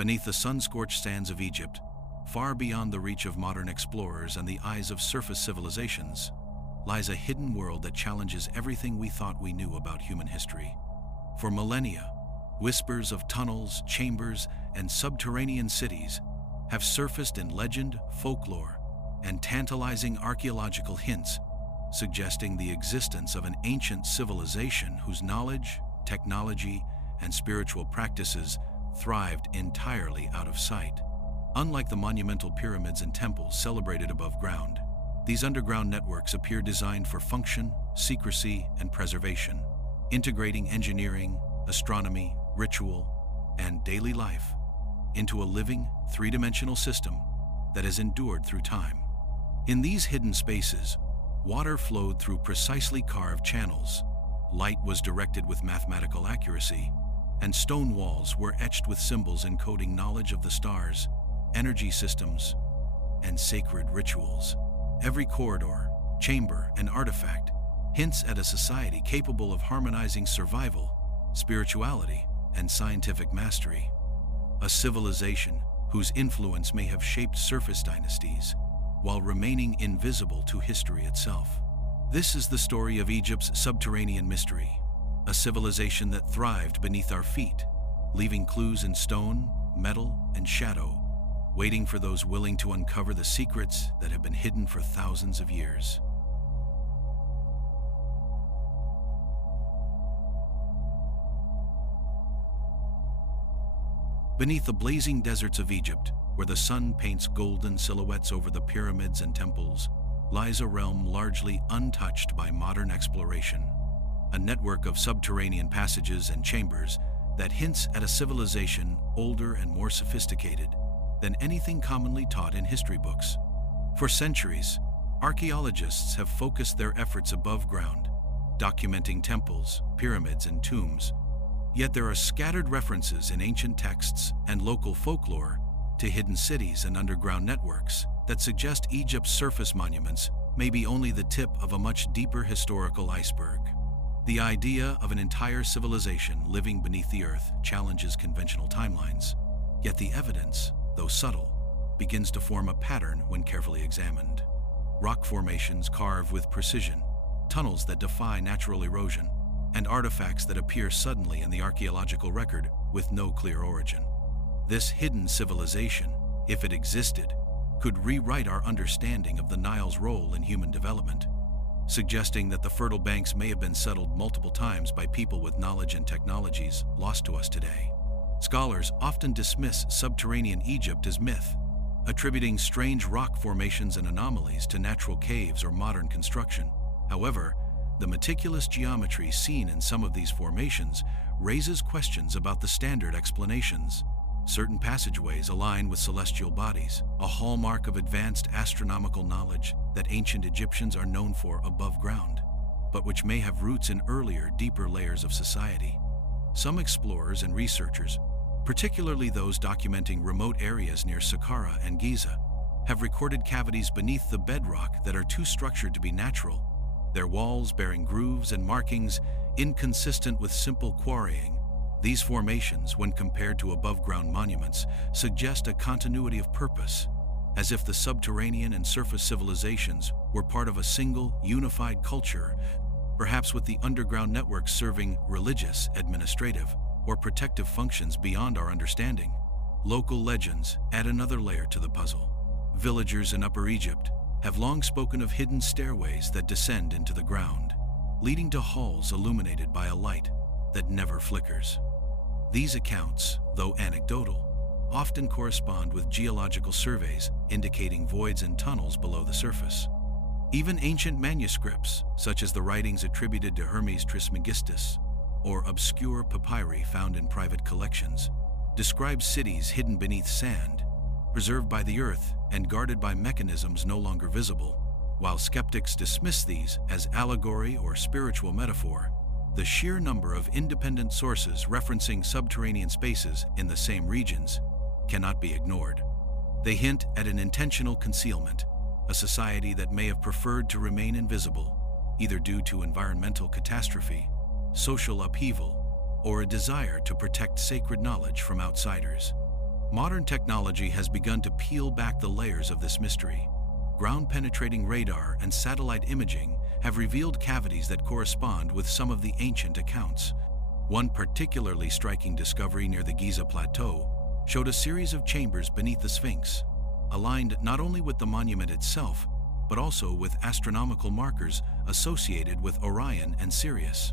Beneath the sun-scorched sands of Egypt, far beyond the reach of modern explorers and the eyes of surface civilizations, lies a hidden world that challenges everything we thought we knew about human history. For millennia, whispers of tunnels, chambers, and subterranean cities have surfaced in legend, folklore, and tantalizing archaeological hints, suggesting the existence of an ancient civilization whose knowledge, technology, and spiritual practices thrived entirely out of sight. Unlike the monumental pyramids and temples celebrated above ground, these underground networks appear designed for function, secrecy, and preservation, integrating engineering, astronomy, ritual, and daily life into a living, three-dimensional system that has endured through time. In these hidden spaces, water flowed through precisely carved channels, light was directed with mathematical accuracy, and stone walls were etched with symbols encoding knowledge of the stars, energy systems, and sacred rituals. Every corridor, chamber, and artifact hints at a society capable of harmonizing survival, spirituality, and scientific mastery. A civilization whose influence may have shaped surface dynasties while remaining invisible to history itself. This is the story of Egypt's subterranean mystery, a civilization that thrived beneath our feet, leaving clues in stone, metal, and shadow, waiting for those willing to uncover the secrets that have been hidden for thousands of years. Beneath the blazing deserts of Egypt, where the sun paints golden silhouettes over the pyramids and temples, lies a realm largely untouched by modern exploration, a network of subterranean passages and chambers that hints at a civilization older and more sophisticated than anything commonly taught in history books. For centuries, archaeologists have focused their efforts above ground, documenting temples, pyramids, and tombs. Yet there are scattered references in ancient texts and local folklore to hidden cities and underground networks that suggest Egypt's surface monuments may be only the tip of a much deeper historical iceberg. The idea of an entire civilization living beneath the earth challenges conventional timelines, yet the evidence, though subtle, begins to form a pattern when carefully examined. Rock formations carved with precision, tunnels that defy natural erosion, and artifacts that appear suddenly in the archaeological record with no clear origin. This hidden civilization, if it existed, could rewrite our understanding of the Nile's role in human development, suggesting that the fertile banks may have been settled multiple times by people with knowledge and technologies lost to us today. Scholars often dismiss subterranean Egypt as myth, attributing strange rock formations and anomalies to natural caves or modern construction. However, the meticulous geometry seen in some of these formations raises questions about the standard explanations. Certain passageways align with celestial bodies, a hallmark of advanced astronomical knowledge that ancient Egyptians are known for above ground, but which may have roots in earlier, deeper layers of society. Some explorers and researchers, particularly those documenting remote areas near Saqqara and Giza, have recorded cavities beneath the bedrock that are too structured to be natural, their walls bearing grooves and markings inconsistent with simple quarrying. These formations, when compared to above-ground monuments, suggest a continuity of purpose, as if the subterranean and surface civilizations were part of a single, unified culture, perhaps with the underground networks serving religious, administrative, or protective functions beyond our understanding. Local legends add another layer to the puzzle. Villagers in Upper Egypt have long spoken of hidden stairways that descend into the ground, leading to halls illuminated by a light that never flickers. These accounts, though anecdotal, often correspond with geological surveys indicating voids and tunnels below the surface. Even ancient manuscripts, such as the writings attributed to Hermes Trismegistus, or obscure papyri found in private collections, describe cities hidden beneath sand, preserved by the earth and guarded by mechanisms no longer visible. While skeptics dismiss these as allegory or spiritual metaphor, the sheer number of independent sources referencing subterranean spaces in the same regions cannot be ignored. They hint at an intentional concealment, a society that may have preferred to remain invisible, either due to environmental catastrophe, social upheaval, or a desire to protect sacred knowledge from outsiders. Modern technology has begun to peel back the layers of this mystery. Ground-penetrating radar and satellite imaging have revealed cavities that correspond with some of the ancient accounts. One particularly striking discovery near the Giza Plateau showed a series of chambers beneath the Sphinx, aligned not only with the monument itself, but also with astronomical markers associated with Orion and Sirius.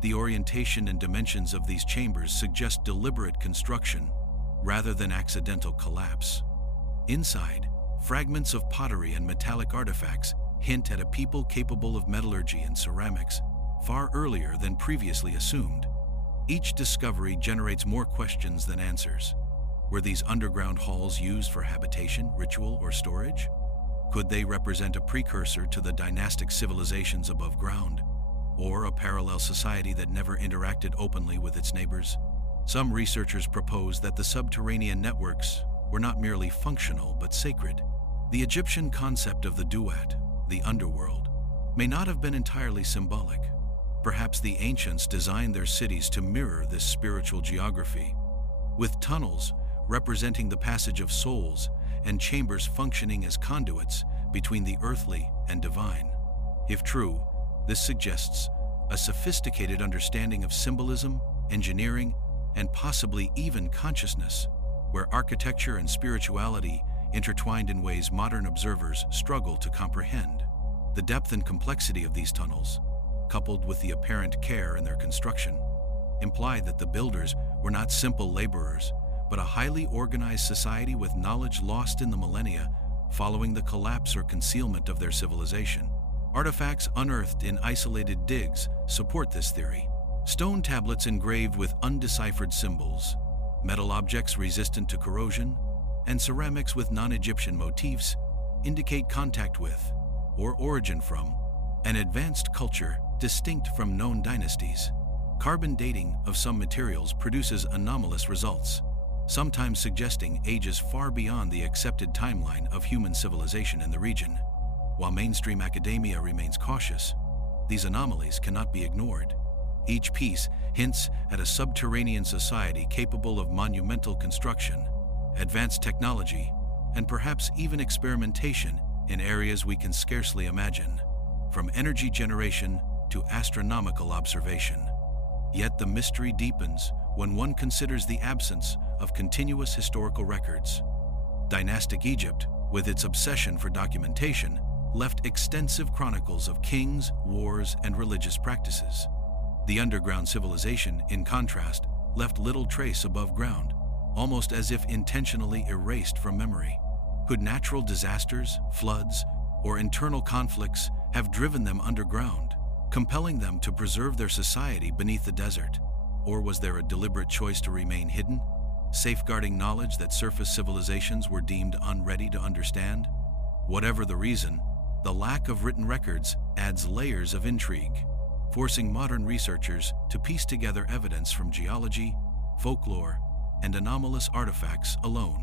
The orientation and dimensions of these chambers suggest deliberate construction rather than accidental collapse. Inside, fragments of pottery and metallic artifacts hint at a people capable of metallurgy and ceramics far earlier than previously assumed. Each discovery generates more questions than answers. Were these underground halls used for habitation, ritual, or storage? Could they represent a precursor to the dynastic civilizations above ground, or a parallel society that never interacted openly with its neighbors? Some researchers propose that the subterranean networks were not merely functional but sacred. The Egyptian concept of the duat, the underworld, may not have been entirely symbolic. Perhaps the ancients designed their cities to mirror this spiritual geography, with tunnels representing the passage of souls and chambers functioning as conduits between the earthly and divine. If true, this suggests a sophisticated understanding of symbolism, engineering, and possibly even consciousness, where architecture and spirituality intertwined in ways modern observers struggle to comprehend. The depth and complexity of these tunnels, coupled with the apparent care in their construction, imply that the builders were not simple laborers, but a highly organized society with knowledge lost in the millennia following the collapse or concealment of their civilization. Artifacts unearthed in isolated digs support this theory. Stone tablets engraved with undeciphered symbols, metal objects resistant to corrosion, and ceramics with non-Egyptian motifs indicate contact with, or origin from, an advanced culture distinct from known dynasties. Carbon dating of some materials produces anomalous results, sometimes suggesting ages far beyond the accepted timeline of human civilization in the region. While mainstream academia remains cautious, these anomalies cannot be ignored. Each piece hints at a subterranean society capable of monumental construction, advanced technology, and perhaps even experimentation in areas we can scarcely imagine, from energy generation to astronomical observation. Yet the mystery deepens when one considers the absence of continuous historical records. Dynastic Egypt, with its obsession for documentation, left extensive chronicles of kings, wars, and religious practices. The underground civilization, in contrast, left little trace above ground, almost as if intentionally erased from memory. Could natural disasters, floods, or internal conflicts have driven them underground, compelling them to preserve their society beneath the desert? Or was there a deliberate choice to remain hidden, safeguarding knowledge that surface civilizations were deemed unready to understand? Whatever the reason, the lack of written records adds layers of intrigue, forcing modern researchers to piece together evidence from geology, folklore, and anomalous artifacts alone.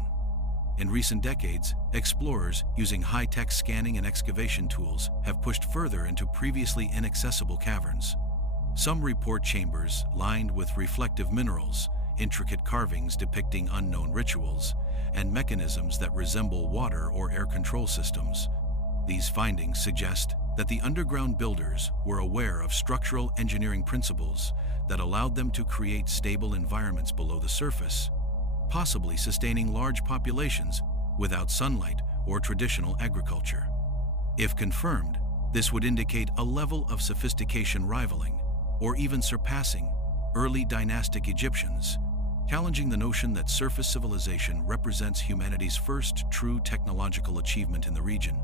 In recent decades, explorers using high-tech scanning and excavation tools have pushed further into previously inaccessible caverns. Some report chambers lined with reflective minerals, intricate carvings depicting unknown rituals, and mechanisms that resemble water or air control systems. These findings suggest that the underground builders were aware of structural engineering principles that allowed them to create stable environments below the surface, possibly sustaining large populations without sunlight or traditional agriculture. If confirmed, this would indicate a level of sophistication rivaling, or even surpassing, early dynastic Egyptians, challenging the notion that surface civilization represents humanity's first true technological achievement in the region.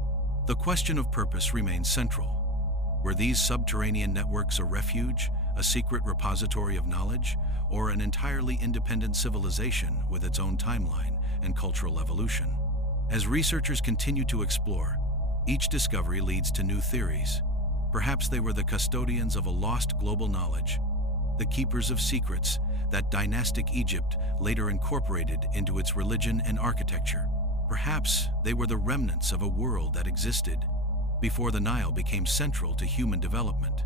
The question of purpose remains central. Were these subterranean networks a refuge, a secret repository of knowledge, or an entirely independent civilization with its own timeline and cultural evolution? As researchers continue to explore, each discovery leads to new theories. Perhaps they were the custodians of a lost global knowledge, the keepers of secrets that dynastic Egypt later incorporated into its religion and architecture. Perhaps they were the remnants of a world that existed before the Nile became central to human development,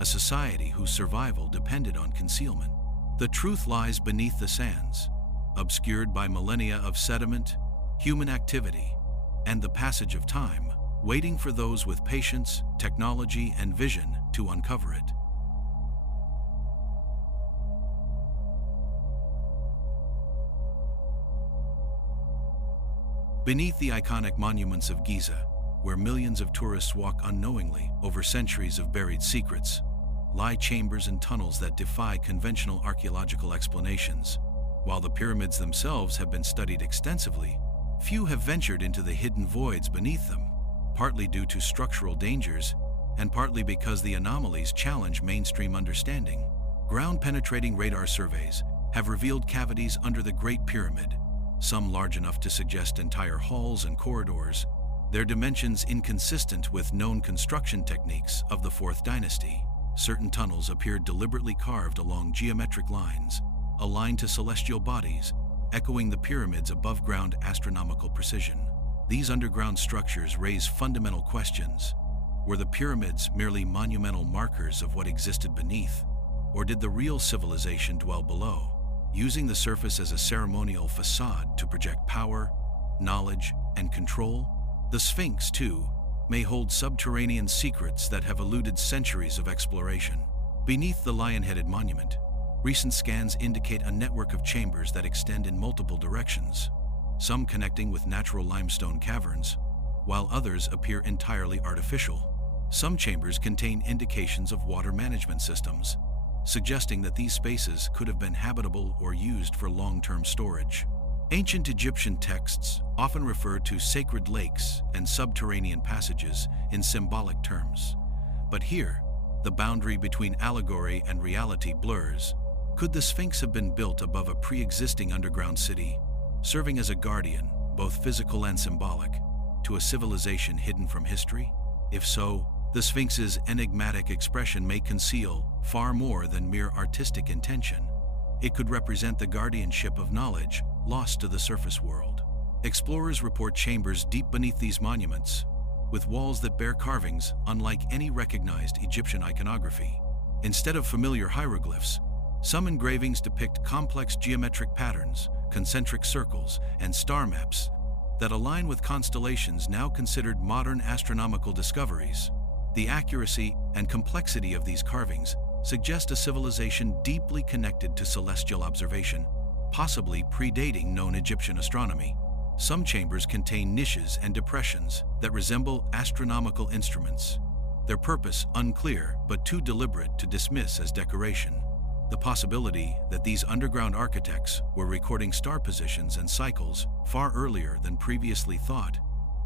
a society whose survival depended on concealment. The truth lies beneath the sands, obscured by millennia of sediment, human activity, and the passage of time, waiting for those with patience, technology, and vision to uncover it. Beneath the iconic monuments of Giza, where millions of tourists walk unknowingly over centuries of buried secrets, lie chambers and tunnels that defy conventional archaeological explanations. While the pyramids themselves have been studied extensively, few have ventured into the hidden voids beneath them, partly due to structural dangers and partly because the anomalies challenge mainstream understanding. Ground-penetrating radar surveys have revealed cavities under the Great Pyramid, some large enough to suggest entire halls and corridors, their dimensions inconsistent with known construction techniques of the 4th dynasty. Certain tunnels appear deliberately carved along geometric lines, aligned to celestial bodies, echoing the pyramid's above-ground astronomical precision. These underground structures raise fundamental questions. Were the pyramids merely monumental markers of what existed beneath, or did the real civilization dwell below, using the surface as a ceremonial facade to project power, knowledge, and control? The Sphinx, too, may hold subterranean secrets that have eluded centuries of exploration. Beneath the lion-headed monument, recent scans indicate a network of chambers that extend in multiple directions, some connecting with natural limestone caverns, while others appear entirely artificial. Some chambers contain indications of water management systems, suggesting that these spaces could have been habitable or used for long-term storage. Ancient Egyptian texts often refer to sacred lakes and subterranean passages in symbolic terms. But here, the boundary between allegory and reality blurs. Could the Sphinx have been built above a pre-existing underground city, serving as a guardian, both physical and symbolic, to a civilization hidden from history? If so, the Sphinx's enigmatic expression may conceal far more than mere artistic intention. It could represent the guardianship of knowledge lost to the surface world. Explorers report chambers deep beneath these monuments, with walls that bear carvings unlike any recognized Egyptian iconography. Instead of familiar hieroglyphs, some engravings depict complex geometric patterns, concentric circles, and star maps that align with constellations now considered modern astronomical discoveries. The accuracy and complexity of these carvings suggest a civilization deeply connected to celestial observation, possibly predating known Egyptian astronomy. Some chambers contain niches and depressions that resemble astronomical instruments, their purpose unclear but too deliberate to dismiss as decoration. The possibility that these underground architects were recording star positions and cycles far earlier than previously thought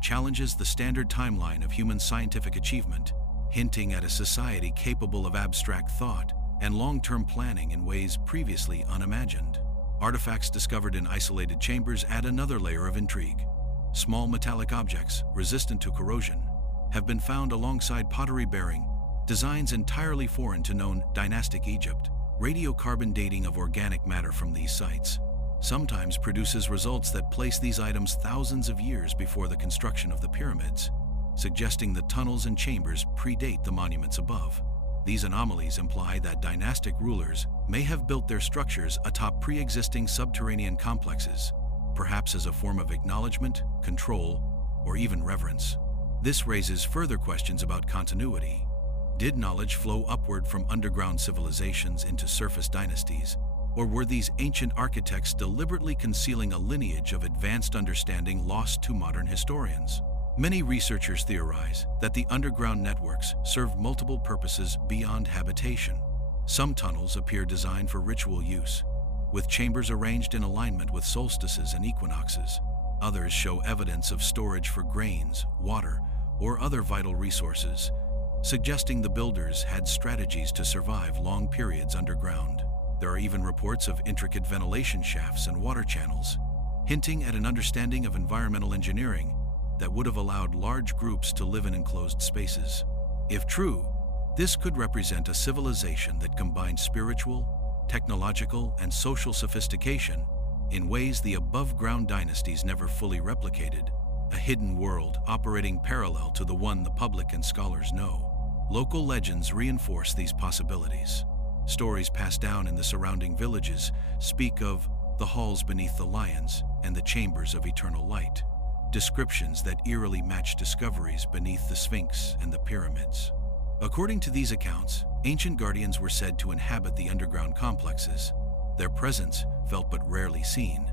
challenges the standard timeline of human scientific achievement, hinting at a society capable of abstract thought and long-term planning in ways previously unimagined. Artifacts discovered in isolated chambers add another layer of intrigue. Small metallic objects, resistant to corrosion, have been found alongside pottery bearing designs entirely foreign to known dynastic Egypt. Radiocarbon dating of organic matter from these sites sometimes produces results that place these items thousands of years before the construction of the pyramids, suggesting the tunnels and chambers predate the monuments above. These anomalies imply that dynastic rulers may have built their structures atop pre-existing subterranean complexes, perhaps as a form of acknowledgement, control, or even reverence. This raises further questions about continuity. Did knowledge flow upward from underground civilizations into surface dynasties, or were these ancient architects deliberately concealing a lineage of advanced understanding lost to modern historians? Many researchers theorize that the underground networks serve multiple purposes beyond habitation. Some tunnels appear designed for ritual use, with chambers arranged in alignment with solstices and equinoxes. Others show evidence of storage for grains, water, or other vital resources, suggesting the builders had strategies to survive long periods underground. There are even reports of intricate ventilation shafts and water channels, hinting at an understanding of environmental engineering that would have allowed large groups to live in enclosed spaces. If true, this could represent a civilization that combined spiritual, technological, and social sophistication in ways the above-ground dynasties never fully replicated, a hidden world operating parallel to the one the public and scholars know. Local legends reinforce these possibilities. Stories passed down in the surrounding villages speak of the halls beneath the lions, and the chambers of eternal light. Descriptions that eerily match discoveries beneath the Sphinx and the pyramids. According to these accounts, ancient guardians were said to inhabit the underground complexes, their presence felt but rarely seen.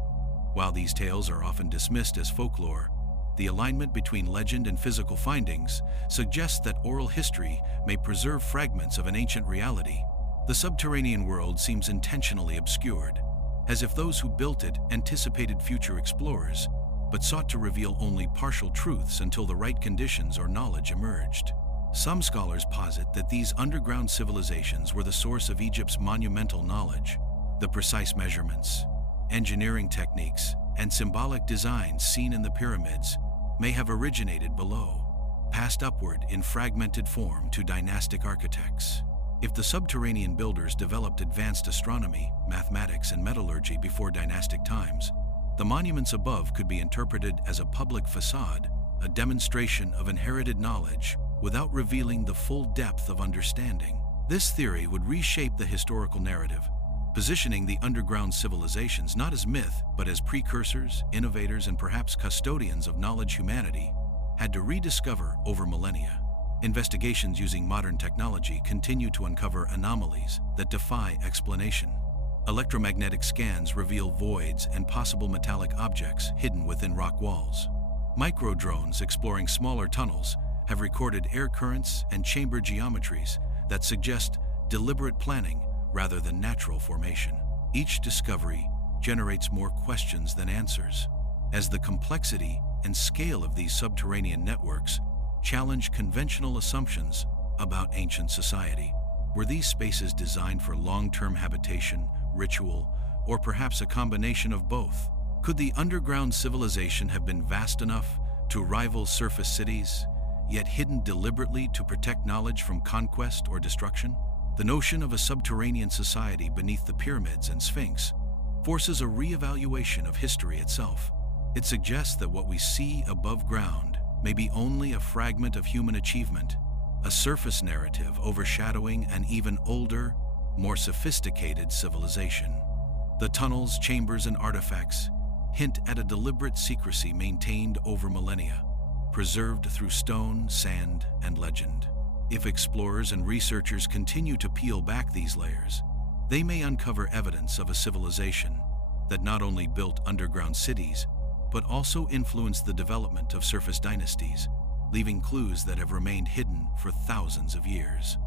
While these tales are often dismissed as folklore, the alignment between legend and physical findings suggests that oral history may preserve fragments of an ancient reality. The subterranean world seems intentionally obscured, as if those who built it anticipated future explorers, but sought to reveal only partial truths until the right conditions or knowledge emerged. Some scholars posit that these underground civilizations were the source of Egypt's monumental knowledge. The precise measurements, engineering techniques, and symbolic designs seen in the pyramids may have originated below, passed upward in fragmented form to dynastic architects. If the subterranean builders developed advanced astronomy, mathematics, and metallurgy before dynastic times, the monuments above could be interpreted as a public facade, a demonstration of inherited knowledge without revealing the full depth of understanding. This theory would reshape the historical narrative, positioning the underground civilizations not as myth, but as precursors, innovators, and perhaps custodians of knowledge humanity had to rediscover over millennia. Investigations using modern technology continue to uncover anomalies that defy explanation. Electromagnetic scans reveal voids and possible metallic objects hidden within rock walls. Microdrones exploring smaller tunnels have recorded air currents and chamber geometries that suggest deliberate planning rather than natural formation. Each discovery generates more questions than answers, as the complexity and scale of these subterranean networks challenge conventional assumptions about ancient society. Were these spaces designed for long-term habitation, ritual, or perhaps a combination of both? Could the underground civilization have been vast enough to rival surface cities, yet hidden deliberately to protect knowledge from conquest or destruction? The notion of a subterranean society beneath the pyramids and Sphinx forces a re-evaluation of history itself. It suggests that what we see above ground may be only a fragment of human achievement, a surface narrative overshadowing an even older, more sophisticated civilization. The tunnels, chambers, and artifacts hint at a deliberate secrecy maintained over millennia, preserved through stone, sand, and legend. If explorers and researchers continue to peel back these layers, they may uncover evidence of a civilization that not only built underground cities, but also influenced the development of surface dynasties, leaving clues that have remained hidden for thousands of years.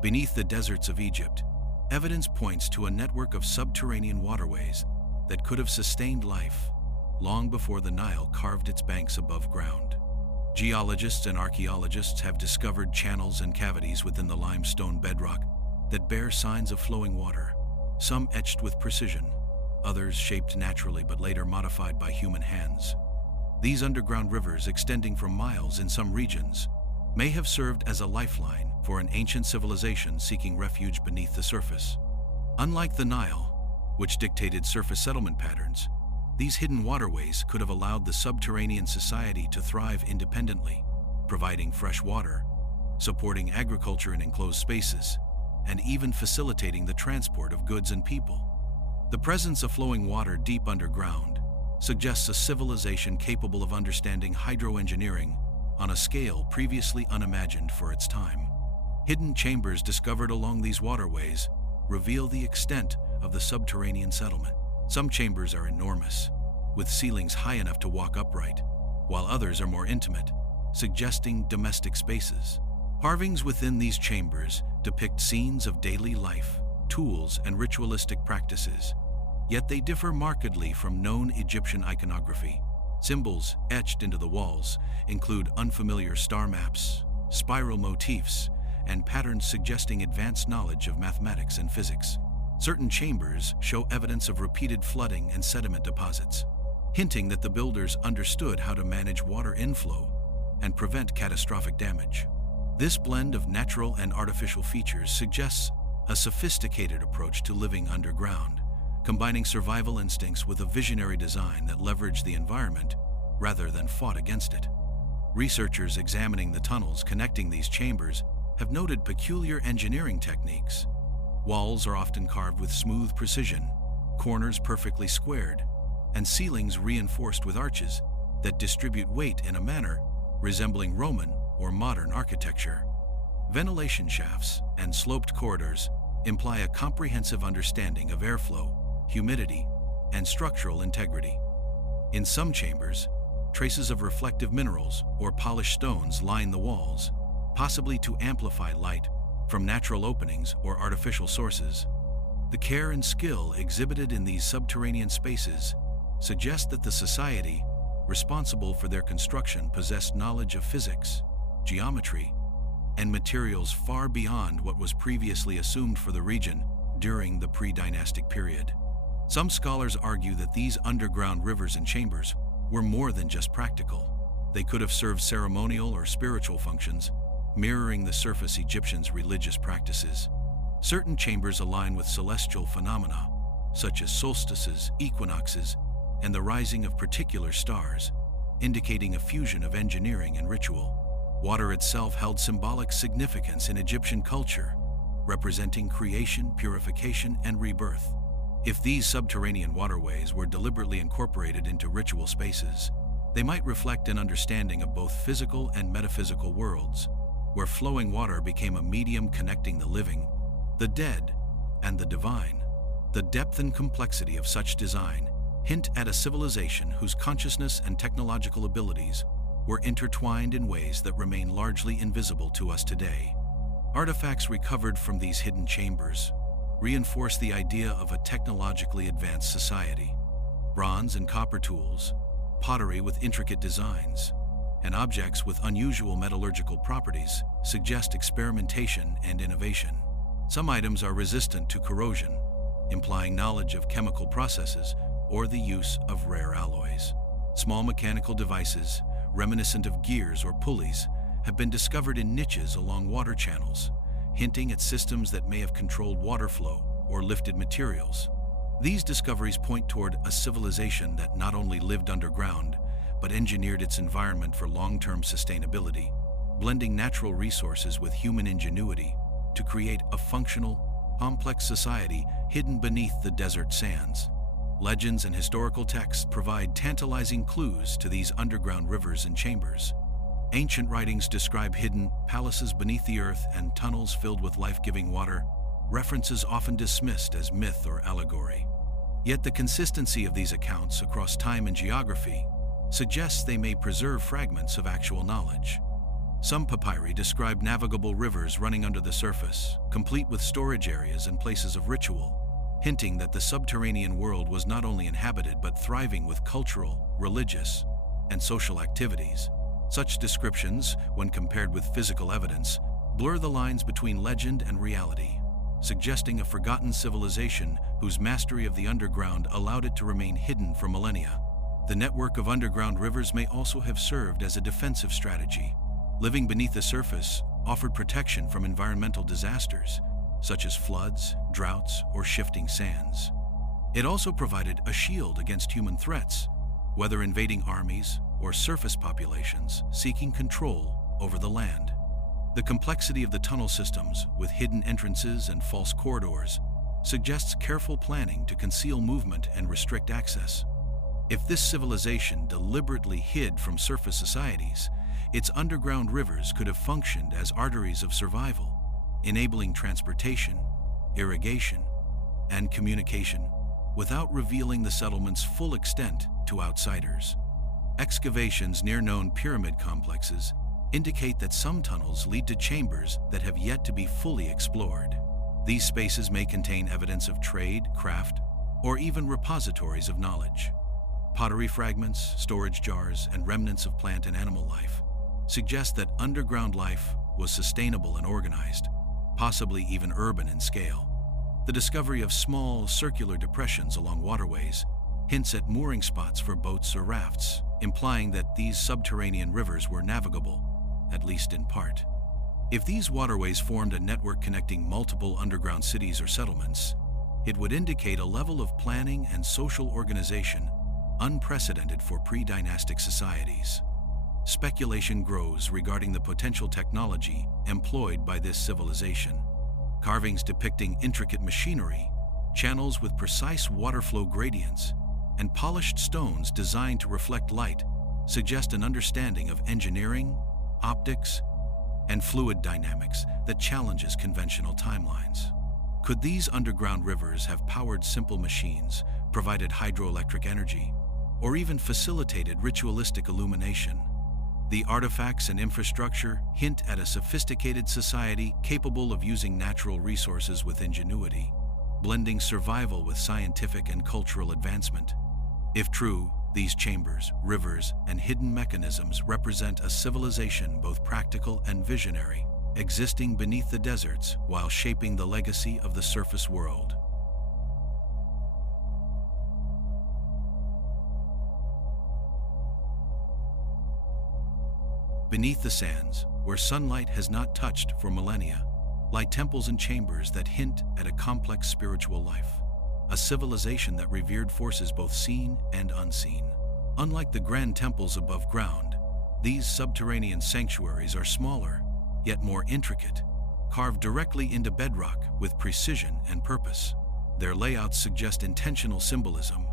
Beneath the deserts of Egypt, evidence points to a network of subterranean waterways that could have sustained life long before the Nile carved its banks above ground. Geologists and archaeologists have discovered channels and cavities within the limestone bedrock that bear signs of flowing water, some etched with precision, others shaped naturally but later modified by human hands. These underground rivers, extending for miles in some regions, may have served as a lifeline for an ancient civilization seeking refuge beneath the surface. Unlike the Nile, which dictated surface settlement patterns, these hidden waterways could have allowed the subterranean society to thrive independently, providing fresh water, supporting agriculture in enclosed spaces, and even facilitating the transport of goods and people. The presence of flowing water deep underground suggests a civilization capable of understanding hydroengineering on a scale previously unimagined for its time. Hidden chambers discovered along these waterways reveal the extent of the subterranean settlement. Some chambers are enormous, with ceilings high enough to walk upright, while others are more intimate, suggesting domestic spaces. Carvings within these chambers depict scenes of daily life, tools, and ritualistic practices, yet they differ markedly from known Egyptian iconography. Symbols etched into the walls include unfamiliar star maps, spiral motifs, and patterns suggesting advanced knowledge of mathematics and physics. Certain chambers show evidence of repeated flooding and sediment deposits, hinting that the builders understood how to manage water inflow and prevent catastrophic damage. This blend of natural and artificial features suggests a sophisticated approach to living underground, combining survival instincts with a visionary design that leveraged the environment rather than fought against it. Researchers examining the tunnels connecting these chambers have noted peculiar engineering techniques. Walls are often carved with smooth precision, corners perfectly squared, and ceilings reinforced with arches that distribute weight in a manner resembling Roman or modern architecture. Ventilation shafts and sloped corridors imply a comprehensive understanding of airflow, humidity, and structural integrity. In some chambers, traces of reflective minerals or polished stones line the walls, possibly to amplify light from natural openings or artificial sources. The care and skill exhibited in these subterranean spaces suggest that the society responsible for their construction possessed knowledge of physics, geometry, and materials far beyond what was previously assumed for the region during the pre-dynastic period. Some scholars argue that these underground rivers and chambers were more than just practical. They could have served ceremonial or spiritual functions, mirroring the surface Egyptians' religious practices. Certain chambers align with celestial phenomena, such as solstices, equinoxes, and the rising of particular stars, indicating a fusion of engineering and ritual. Water itself held symbolic significance in Egyptian culture, representing creation, purification, and rebirth. If these subterranean waterways were deliberately incorporated into ritual spaces, they might reflect an understanding of both physical and metaphysical worlds, where flowing water became a medium connecting the living, the dead, and the divine. The depth and complexity of such design hint at a civilization whose consciousness and technological abilities were intertwined in ways that remain largely invisible to us today. Artifacts recovered from these hidden chambers reinforce the idea of a technologically advanced society. Bronze and copper tools, pottery with intricate designs, and objects with unusual metallurgical properties suggest experimentation and innovation. Some items are resistant to corrosion, implying knowledge of chemical processes or the use of rare alloys. Small mechanical devices, reminiscent of gears or pulleys, have been discovered in niches along water channels, hinting at systems that may have controlled water flow or lifted materials. These discoveries point toward a civilization that not only lived underground, but engineered its environment for long-term sustainability, blending natural resources with human ingenuity to create a functional, complex society hidden beneath the desert sands. Legends and historical texts provide tantalizing clues to these underground rivers and chambers. Ancient writings describe hidden palaces beneath the earth and tunnels filled with life-giving water, references often dismissed as myth or allegory. Yet the consistency of these accounts across time and geography suggests they may preserve fragments of actual knowledge. Some papyri describe navigable rivers running under the surface, complete with storage areas and places of ritual, hinting that the subterranean world was not only inhabited but thriving with cultural, religious, and social activities. Such descriptions, when compared with physical evidence, blur the lines between legend and reality, suggesting a forgotten civilization whose mastery of the underground allowed it to remain hidden for millennia. The network of underground rivers may also have served as a defensive strategy. Living beneath the surface offered protection from environmental disasters, such as floods, droughts, or shifting sands. It also provided a shield against human threats, whether invading armies or surface populations seeking control over the land. The complexity of the tunnel systems, with hidden entrances and false corridors, suggests careful planning to conceal movement and restrict access. If this civilization deliberately hid from surface societies, its underground rivers could have functioned as arteries of survival, enabling transportation, irrigation, and communication without revealing the settlement's full extent to outsiders. Excavations near known pyramid complexes indicate that some tunnels lead to chambers that have yet to be fully explored. These spaces may contain evidence of trade, craft, or even repositories of knowledge. Pottery fragments, storage jars, and remnants of plant and animal life suggest that underground life was sustainable and organized, possibly even urban in scale. The discovery of small, circular depressions along waterways hints at mooring spots for boats or rafts, implying that these subterranean rivers were navigable, at least in part. If these waterways formed a network connecting multiple underground cities or settlements, it would indicate a level of planning and social organization unprecedented for pre-dynastic societies. speculation grows regarding the potential technology employed by this civilization. Carvings depicting intricate machinery, channels with precise water flow gradients, and polished stones designed to reflect light suggest an understanding of engineering, optics, and fluid dynamics that challenges conventional timelines. Could these underground rivers have powered simple machines, provided hydroelectric energy, or even facilitated ritualistic illumination? The artifacts and infrastructure hint at a sophisticated society capable of using natural resources with ingenuity, blending survival with scientific and cultural advancement. If true, these chambers, rivers, and hidden mechanisms represent a civilization both practical and visionary, existing beneath the deserts while shaping the legacy of the surface world. Beneath the sands, where sunlight has not touched for millennia, lie temples and chambers that hint at a complex spiritual life, a civilization that revered forces both seen and unseen. Unlike the grand temples above ground, these subterranean sanctuaries are smaller, yet more intricate, carved directly into bedrock with precision and purpose. Their layouts suggest intentional symbolism: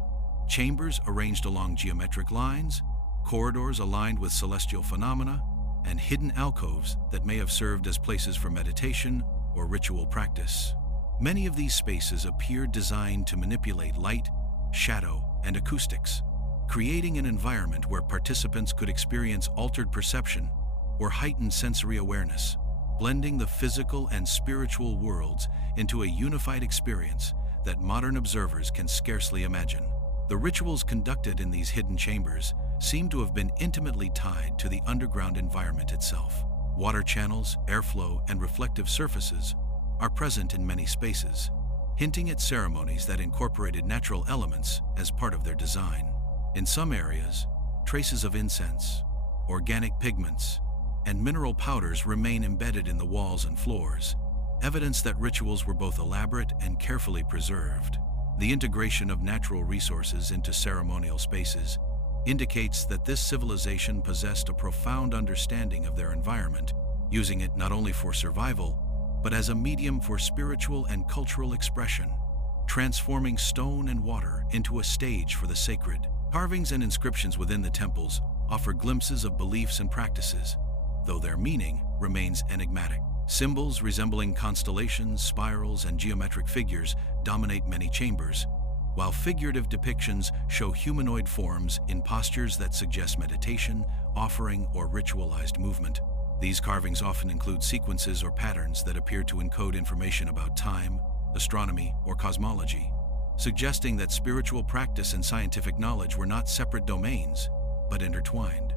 chambers arranged along geometric lines, corridors aligned with celestial phenomena, and hidden alcoves that may have served as places for meditation or ritual practice. Many of these spaces appear designed to manipulate light, shadow, and acoustics, creating an environment where participants could experience altered perception or heightened sensory awareness, blending the physical and spiritual worlds into a unified experience that modern observers can scarcely imagine. The rituals conducted in these hidden chambers seem to have been intimately tied to the underground environment itself. Water channels, airflow, and reflective surfaces are present in many spaces, hinting at ceremonies that incorporated natural elements as part of their design. In some areas, traces of incense, organic pigments, and mineral powders remain embedded in the walls and floors, evidence that rituals were both elaborate and carefully preserved. The integration of natural resources into ceremonial spaces indicates that this civilization possessed a profound understanding of their environment, using it not only for survival, but as a medium for spiritual and cultural expression, transforming stone and water into a stage for the sacred. Carvings and inscriptions within the temples offer glimpses of beliefs and practices, though their meaning remains enigmatic. Symbols resembling constellations, spirals, and geometric figures dominate many chambers, while figurative depictions show humanoid forms in postures that suggest meditation, offering, or ritualized movement. These carvings often include sequences or patterns that appear to encode information about time, astronomy, or cosmology, suggesting that spiritual practice and scientific knowledge were not separate domains, but intertwined.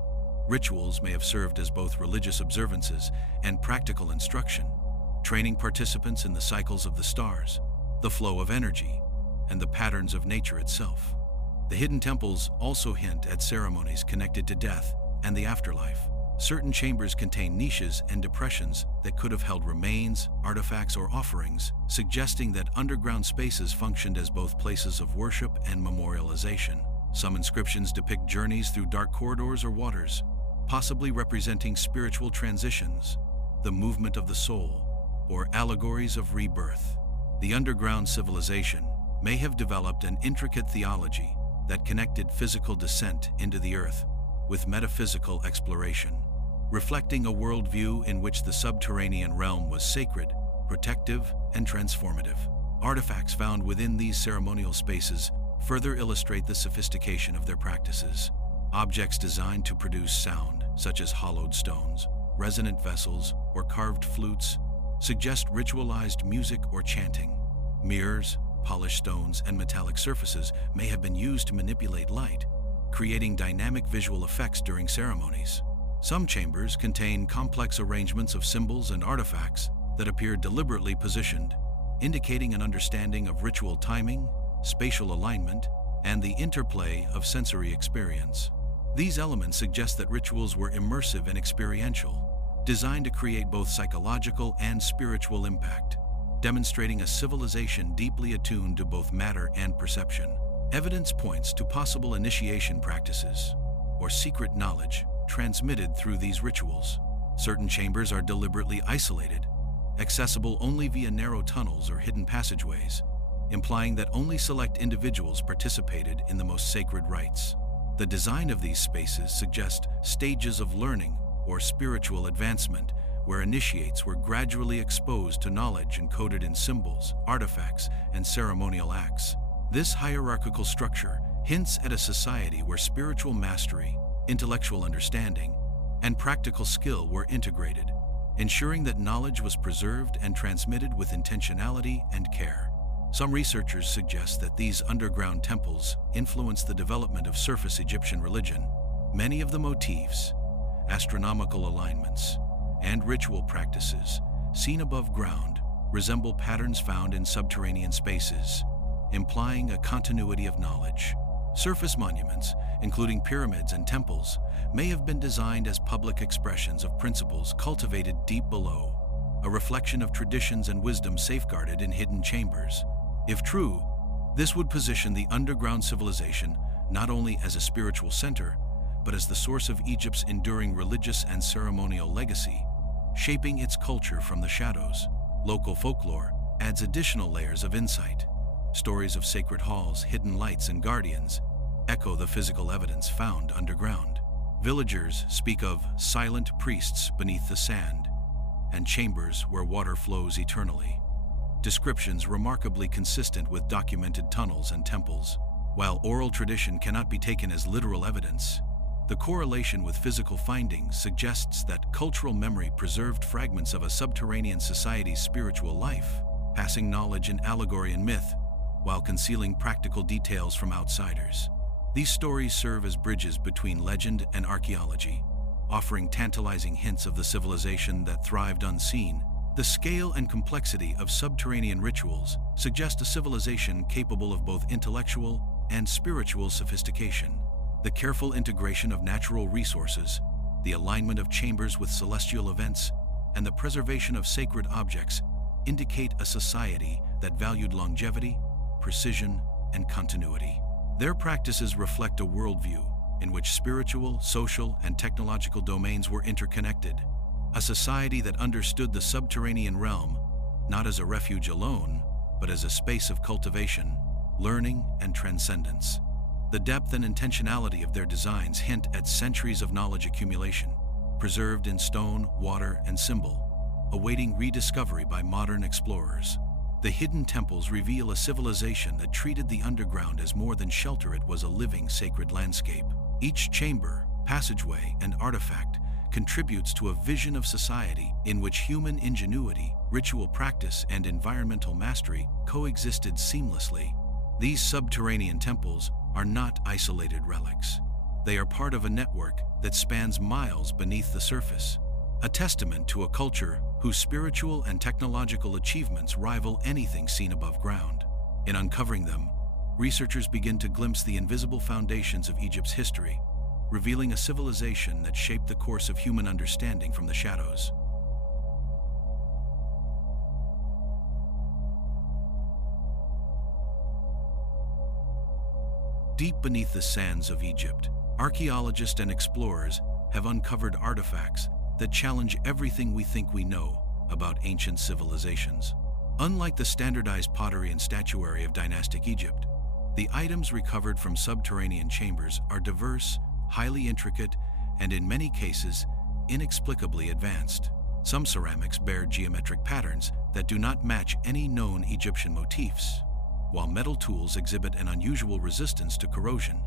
Rituals may have served as both religious observances and practical instruction, training participants in the cycles of the stars, the flow of energy, and the patterns of nature itself. The hidden temples also hint at ceremonies connected to death and the afterlife. Certain chambers contain niches and depressions that could have held remains, artifacts, or offerings, suggesting that underground spaces functioned as both places of worship and memorialization. Some inscriptions depict journeys through dark corridors or waters, possibly representing spiritual transitions, the movement of the soul, or allegories of rebirth. The underground civilization may have developed an intricate theology that connected physical descent into the earth with metaphysical exploration, reflecting a worldview in which the subterranean realm was sacred, protective, and transformative. Artifacts found within these ceremonial spaces further illustrate the sophistication of their practices. Objects designed to produce sound, such as hollowed stones, resonant vessels, or carved flutes, suggest ritualized music or chanting. Mirrors, polished stones, and metallic surfaces may have been used to manipulate light, creating dynamic visual effects during ceremonies. Some chambers contain complex arrangements of symbols and artifacts that appear deliberately positioned, indicating an understanding of ritual timing, spatial alignment, and the interplay of sensory experience. These elements suggest that rituals were immersive and experiential, designed to create both psychological and spiritual impact, demonstrating a civilization deeply attuned to both matter and perception. Evidence points to possible initiation practices or secret knowledge transmitted through these rituals. Certain chambers are deliberately isolated, accessible only via narrow tunnels or hidden passageways, implying that only select individuals participated in the most sacred rites. The design of these spaces suggests stages of learning or spiritual advancement, where initiates were gradually exposed to knowledge encoded in symbols, artifacts, and ceremonial acts. This hierarchical structure hints at a society where spiritual mastery, intellectual understanding, and practical skill were integrated, ensuring that knowledge was preserved and transmitted with intentionality and care. Some researchers suggest that these underground temples influenced the development of surface Egyptian religion. Many of the motifs, astronomical alignments, and ritual practices seen above ground resemble patterns found in subterranean spaces, implying a continuity of knowledge. Surface monuments, including pyramids and temples, may have been designed as public expressions of principles cultivated deep below, a reflection of traditions and wisdom safeguarded in hidden chambers. If true, this would position the underground civilization not only as a spiritual center, but as the source of Egypt's enduring religious and ceremonial legacy, shaping its culture from the shadows. Local folklore adds additional layers of insight. Stories of sacred halls, hidden lights, and guardians echo the physical evidence found underground. Villagers speak of silent priests beneath the sand and chambers where water flows eternally. Descriptions remarkably consistent with documented tunnels and temples. While oral tradition cannot be taken as literal evidence, the correlation with physical findings suggests that cultural memory preserved fragments of a subterranean society's spiritual life, passing knowledge in allegory and myth, while concealing practical details from outsiders. These stories serve as bridges between legend and archaeology, offering tantalizing hints of the civilization that thrived unseen. The scale and complexity of subterranean rituals suggest a civilization capable of both intellectual and spiritual sophistication. The careful integration of natural resources, the alignment of chambers with celestial events, and the preservation of sacred objects indicate a society that valued longevity, precision, and continuity. Their practices reflect a worldview in which spiritual, social, and technological domains were interconnected, a society that understood the subterranean realm not as a refuge alone, but as a space of cultivation, learning, and transcendence. The depth and intentionality of their designs hint at centuries of knowledge accumulation, preserved in stone, water, and symbol, awaiting rediscovery by modern explorers. The hidden temples reveal a civilization that treated the underground as more than shelter. It was a living, sacred landscape. Each chamber, passageway, and artifact contributes to a vision of society in which human ingenuity, ritual practice, and environmental mastery coexisted seamlessly. These subterranean temples are not isolated relics. They are part of a network that spans miles beneath the surface, a testament to a culture whose spiritual and technological achievements rival anything seen above ground. In uncovering them, researchers begin to glimpse the invisible foundations of Egypt's history, revealing a civilization that shaped the course of human understanding from the shadows. Deep beneath the sands of Egypt, archaeologists and explorers have uncovered artifacts that challenge everything we think we know about ancient civilizations. Unlike the standardized pottery and statuary of dynastic Egypt, the items recovered from subterranean chambers are diverse, highly intricate, and in many cases, inexplicably advanced. Some ceramics bear geometric patterns that do not match any known Egyptian motifs, while metal tools exhibit an unusual resistance to corrosion,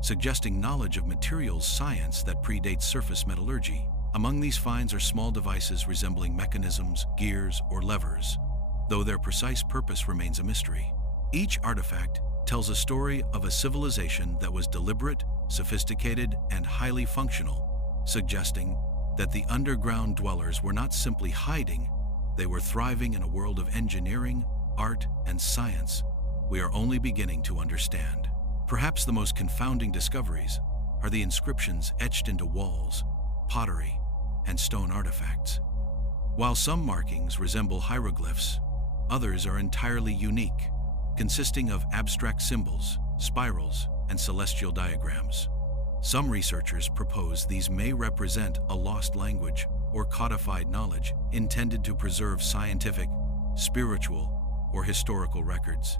suggesting knowledge of materials science that predates surface metallurgy. Among these finds are small devices resembling mechanisms, gears, or levers, though their precise purpose remains a mystery. Each artifact tells a story of a civilization that was deliberate, sophisticated, and highly functional, suggesting that the underground dwellers were not simply hiding, they were thriving in a world of engineering, art, and science we are only beginning to understand. Perhaps the most confounding discoveries are the inscriptions etched into walls, pottery, and stone artifacts. While some markings resemble hieroglyphs, others are entirely unique, consisting of abstract symbols, spirals, and celestial diagrams. Some researchers propose these may represent a lost language or codified knowledge intended to preserve scientific, spiritual, or historical records.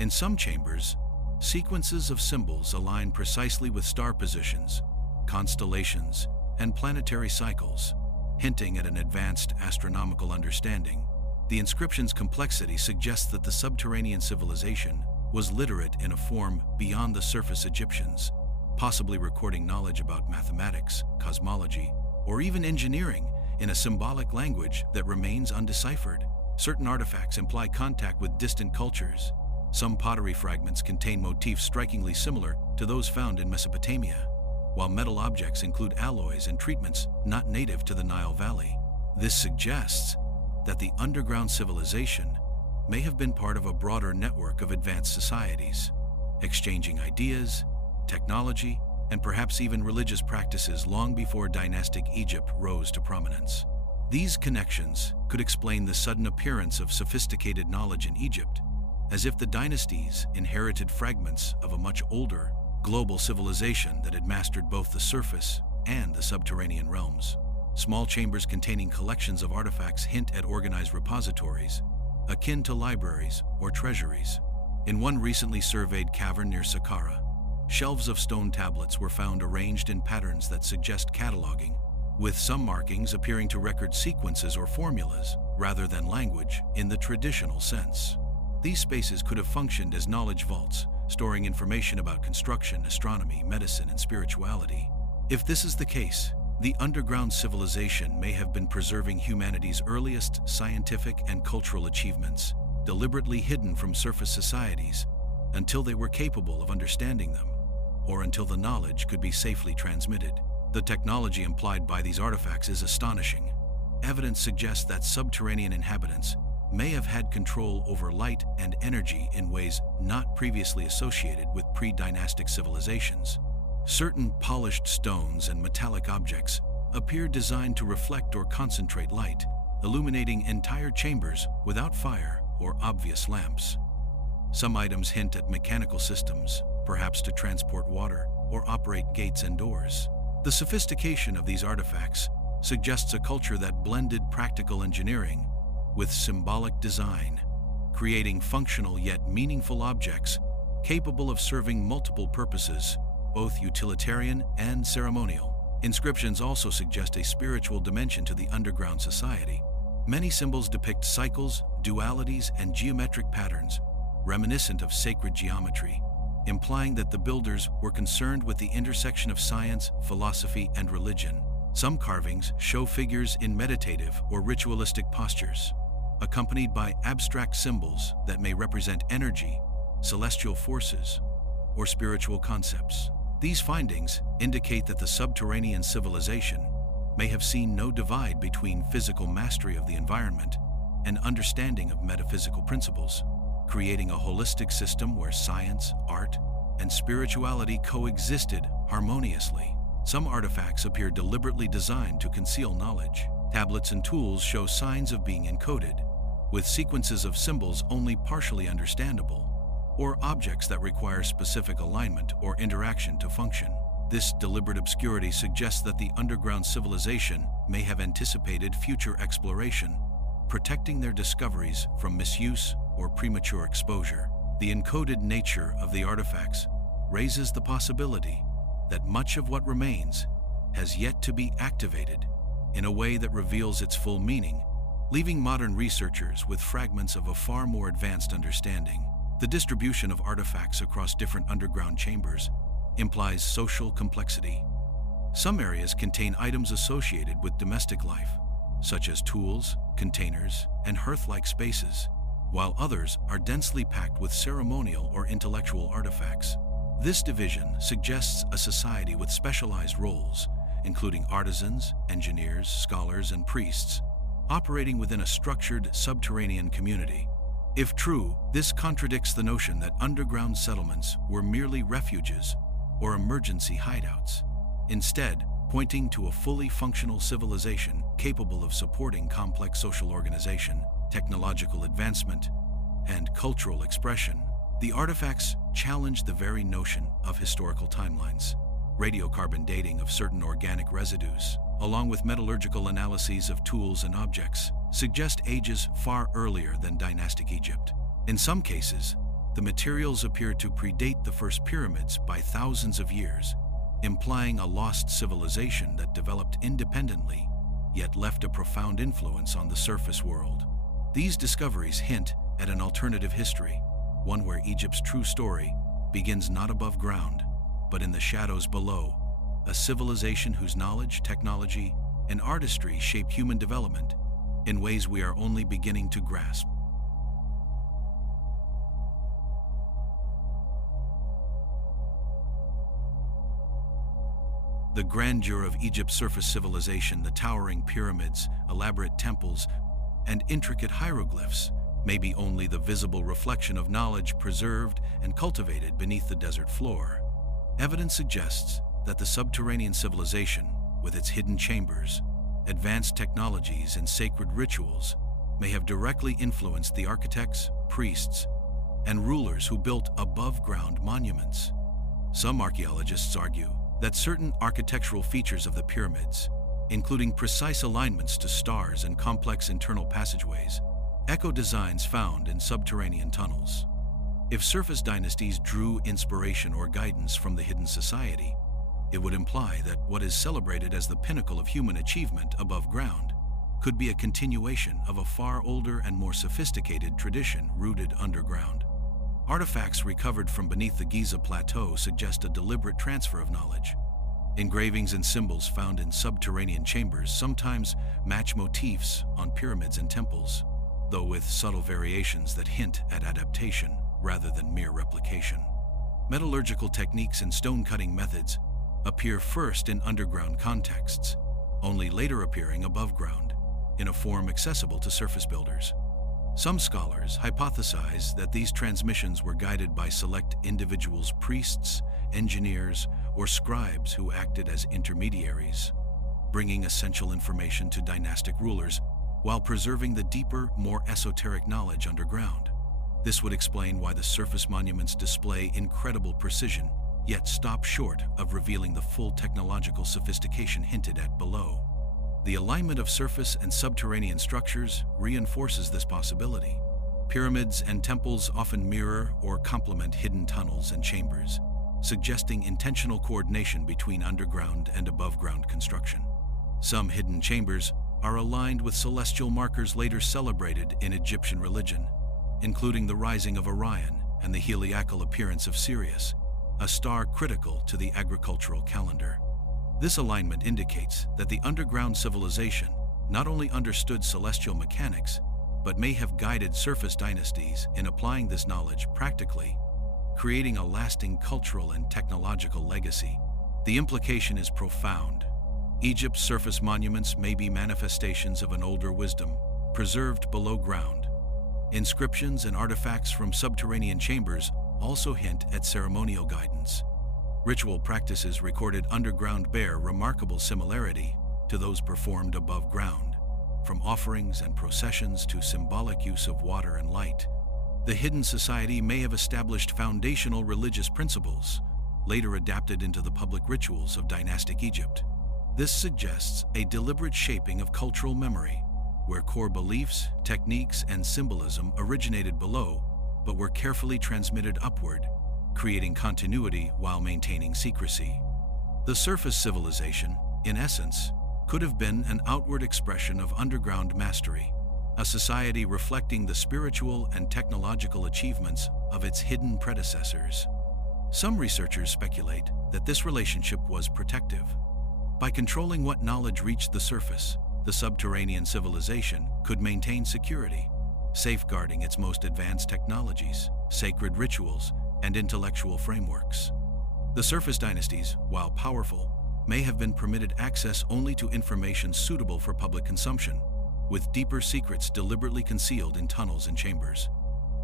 In some chambers, sequences of symbols align precisely with star positions, constellations, and planetary cycles, hinting at an advanced astronomical understanding. The inscription's complexity suggests that the subterranean civilization was literate in a form beyond the surface Egyptians, possibly recording knowledge about mathematics, cosmology, or even engineering in a symbolic language that remains undeciphered. Certain artifacts imply contact with distant cultures. Some pottery fragments contain motifs strikingly similar to those found in Mesopotamia, while metal objects include alloys and treatments not native to the Nile Valley. This suggests that the underground civilization may have been part of a broader network of advanced societies, exchanging ideas, technology, and perhaps even religious practices long before dynastic Egypt rose to prominence. These connections could explain the sudden appearance of sophisticated knowledge in Egypt, as if the dynasties inherited fragments of a much older, global civilization that had mastered both the surface and the subterranean realms. Small chambers containing collections of artifacts hint at organized repositories, akin to libraries or treasuries. In one recently surveyed cavern near Saqqara, shelves of stone tablets were found arranged in patterns that suggest cataloging, with some markings appearing to record sequences or formulas rather than language in the traditional sense. These spaces could have functioned as knowledge vaults, storing information about construction, astronomy, medicine, and spirituality. If this is the case, the underground civilization may have been preserving humanity's earliest scientific and cultural achievements, deliberately hidden from surface societies, until they were capable of understanding them, or until the knowledge could be safely transmitted. The technology implied by these artifacts is astonishing. Evidence suggests that subterranean inhabitants may have had control over light and energy in ways not previously associated with pre-dynastic civilizations. Certain polished stones and metallic objects appear designed to reflect or concentrate light, illuminating entire chambers without fire or obvious lamps. Some items hint at mechanical systems, perhaps to transport water or operate gates and doors. The sophistication of these artifacts suggests a culture that blended practical engineering with symbolic design, creating functional yet meaningful objects capable of serving multiple purposes, both utilitarian and ceremonial. Inscriptions also suggest a spiritual dimension to the underground society. Many symbols depict cycles, dualities, and geometric patterns, reminiscent of sacred geometry, implying that the builders were concerned with the intersection of science, philosophy, and religion. Some carvings show figures in meditative or ritualistic postures, accompanied by abstract symbols that may represent energy, celestial forces, or spiritual concepts. These findings indicate that the subterranean civilization may have seen no divide between physical mastery of the environment and understanding of metaphysical principles, creating a holistic system where science, art, and spirituality coexisted harmoniously. Some artifacts appear deliberately designed to conceal knowledge. Tablets and tools show signs of being encoded, with sequences of symbols only partially understandable, or objects that require specific alignment or interaction to function. This deliberate obscurity suggests that the underground civilization may have anticipated future exploration, protecting their discoveries from misuse or premature exposure. The encoded nature of the artifacts raises the possibility that much of what remains has yet to be activated in a way that reveals its full meaning, leaving modern researchers with fragments of a far more advanced understanding. The distribution of artifacts across different underground chambers implies social complexity. Some areas contain items associated with domestic life, such as tools, containers, and hearth-like spaces, while others are densely packed with ceremonial or intellectual artifacts. This division suggests a society with specialized roles, including artisans, engineers, scholars, and priests, operating within a structured subterranean community. If true, this contradicts the notion that underground settlements were merely refuges or emergency hideouts, instead pointing to a fully functional civilization capable of supporting complex social organization, technological advancement, and cultural expression. The artifacts challenge the very notion of historical timelines, radiocarbon dating of certain organic residues, along with metallurgical analyses of tools and objects, suggest ages far earlier than dynastic Egypt. In some cases, the materials appear to predate the first pyramids by thousands of years, implying a lost civilization that developed independently, yet left a profound influence on the surface world. These discoveries hint at an alternative history, one where Egypt's true story begins not above ground, but in the shadows below, a civilization whose knowledge, technology, and artistry shaped human development in ways we are only beginning to grasp. The grandeur of Egypt's surface civilization, the towering pyramids, elaborate temples, and intricate hieroglyphs, may be only the visible reflection of knowledge preserved and cultivated beneath the desert floor. Evidence suggests that the subterranean civilization, with its hidden chambers, advanced technologies, and sacred rituals, may have directly influenced the architects, priests, and rulers who built above-ground monuments. Some archaeologists argue that certain architectural features of the pyramids, including precise alignments to stars and complex internal passageways, echo designs found in subterranean tunnels. If surface dynasties drew inspiration or guidance from the hidden society, it would imply that what is celebrated as the pinnacle of human achievement above ground could be a continuation of a far older and more sophisticated tradition rooted underground. Artifacts recovered from beneath the Giza Plateau suggest a deliberate transfer of knowledge. Engravings and symbols found in subterranean chambers sometimes match motifs on pyramids and temples, though with subtle variations that hint at adaptation rather than mere replication. Metallurgical techniques and stone-cutting methods appear first in underground contexts, only later appearing above ground, in a form accessible to surface builders. Some scholars hypothesize that these transmissions were guided by select individuals, priests, engineers, or scribes who acted as intermediaries, bringing essential information to dynastic rulers while preserving the deeper, more esoteric knowledge underground. This would explain why the surface monuments display incredible precision, yet stop short of revealing the full technological sophistication hinted at below. The alignment of surface and subterranean structures reinforces this possibility. Pyramids and temples often mirror or complement hidden tunnels and chambers, suggesting intentional coordination between underground and above-ground construction. Some hidden chambers are aligned with celestial markers later celebrated in Egyptian religion, including the rising of Orion and the heliacal appearance of Sirius, a star critical to the agricultural calendar. This alignment indicates that the underground civilization not only understood celestial mechanics, but may have guided surface dynasties in applying this knowledge practically, creating a lasting cultural and technological legacy. The implication is profound. Egypt's surface monuments may be manifestations of an older wisdom, preserved below ground. Inscriptions and artifacts from subterranean chambers also hint at ceremonial guidance. Ritual practices recorded underground bear remarkable similarity to those performed above ground, from offerings and processions to symbolic use of water and light. The hidden society may have established foundational religious principles, later adapted into the public rituals of dynastic Egypt. This suggests a deliberate shaping of cultural memory, where core beliefs, techniques, and symbolism originated below, but were carefully transmitted upward, creating continuity while maintaining secrecy. The surface civilization, in essence, could have been an outward expression of underground mastery, a society reflecting the spiritual and technological achievements of its hidden predecessors. Some researchers speculate that this relationship was protective. By controlling what knowledge reached the surface, the subterranean civilization could maintain security, safeguarding its most advanced technologies, sacred rituals, and intellectual frameworks. The surface dynasties, while powerful, may have been permitted access only to information suitable for public consumption, with deeper secrets deliberately concealed in tunnels and chambers.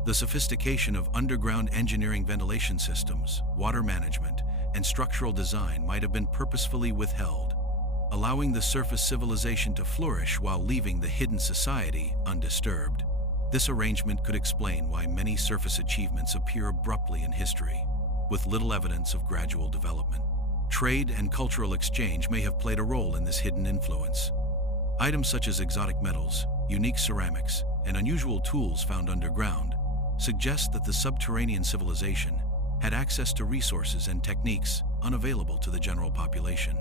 The sophistication of underground engineering, ventilation systems, water management, and structural design might have been purposefully withheld, allowing the surface civilization to flourish while leaving the hidden society undisturbed. This arrangement could explain why many surface achievements appear abruptly in history, with little evidence of gradual development. Trade and cultural exchange may have played a role in this hidden influence. Items such as exotic metals, unique ceramics, and unusual tools found underground suggest that the subterranean civilization had access to resources and techniques unavailable to the general population.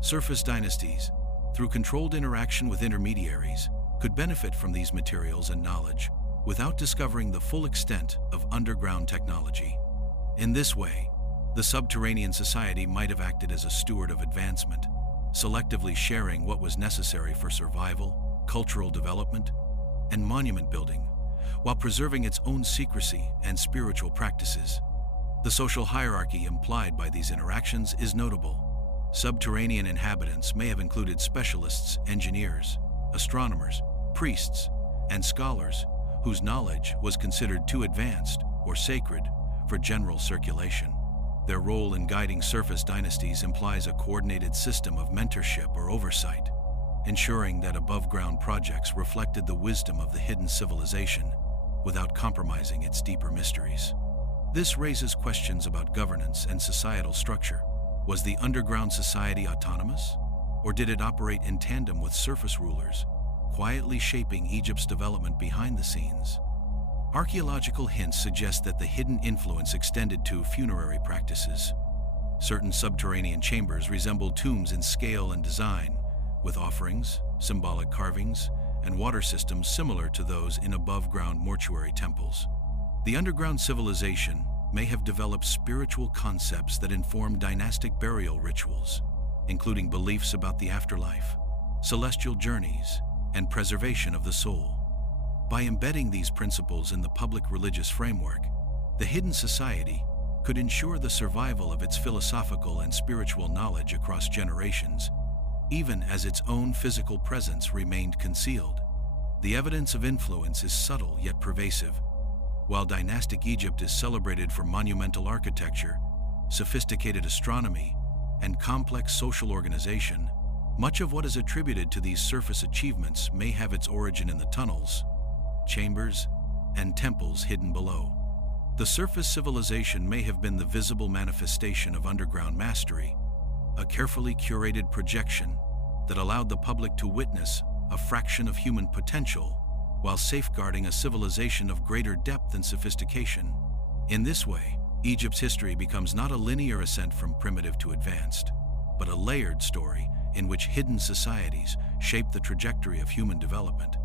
Surface dynasties, through controlled interaction with intermediaries, could benefit from these materials and knowledge without discovering the full extent of underground technology. In this way, the subterranean society might have acted as a steward of advancement, selectively sharing what was necessary for survival, cultural development, and monument building, while preserving its own secrecy and spiritual practices. The social hierarchy implied by these interactions is notable. Subterranean inhabitants may have included specialists, engineers, astronomers, priests, and scholars whose knowledge was considered too advanced or sacred for general circulation. Their role in guiding surface dynasties implies a coordinated system of mentorship or oversight, ensuring that above-ground projects reflected the wisdom of the hidden civilization without compromising its deeper mysteries. This raises questions about governance and societal structure. Was the underground society autonomous, or did it operate in tandem with surface rulers, quietly shaping Egypt's development behind the scenes? Archaeological hints suggest that the hidden influence extended to funerary practices. Certain subterranean chambers resemble tombs in scale and design, with offerings, symbolic carvings, and water systems similar to those in above-ground mortuary temples. The underground civilization may have developed spiritual concepts that inform dynastic burial rituals, including beliefs about the afterlife, celestial journeys, and preservation of the soul. By embedding these principles in the public religious framework, the hidden society could ensure the survival of its philosophical and spiritual knowledge across generations, even as its own physical presence remained concealed. The evidence of influence is subtle yet pervasive. While dynastic Egypt is celebrated for monumental architecture, sophisticated astronomy, and complex social organization, much of what is attributed to these surface achievements may have its origin in the tunnels, chambers, and temples hidden below. The surface civilization may have been the visible manifestation of underground mastery, a carefully curated projection that allowed the public to witness a fraction of human potential while safeguarding a civilization of greater depth and sophistication. In this way, Egypt's history becomes not a linear ascent from primitive to advanced, but a layered story in which hidden societies shape the trajectory of human development,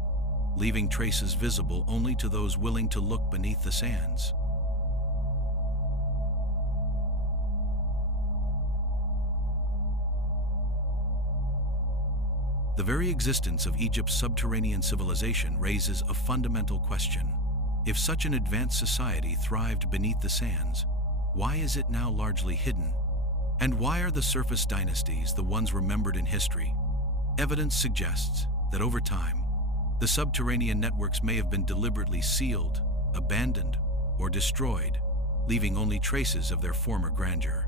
leaving traces visible only to those willing to look beneath the sands. The very existence of Egypt's subterranean civilization raises a fundamental question. If such an advanced society thrived beneath the sands, why is it now largely hidden? And why are the surface dynasties the ones remembered in history? Evidence suggests that over time, the subterranean networks may have been deliberately sealed, abandoned, or destroyed, leaving only traces of their former grandeur.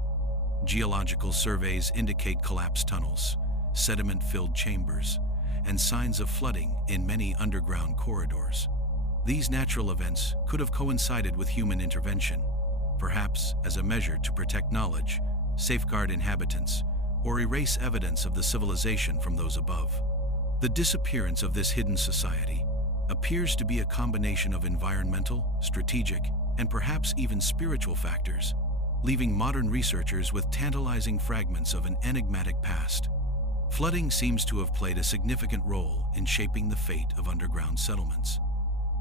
Geological surveys indicate collapsed tunnels, sediment-filled chambers, and signs of flooding in many underground corridors. These natural events could have coincided with human intervention, perhaps as a measure to protect knowledge, safeguard inhabitants, or erase evidence of the civilization from those above. The disappearance of this hidden society appears to be a combination of environmental, strategic, and perhaps even spiritual factors, leaving modern researchers with tantalizing fragments of an enigmatic past. Flooding seems to have played a significant role in shaping the fate of underground settlements.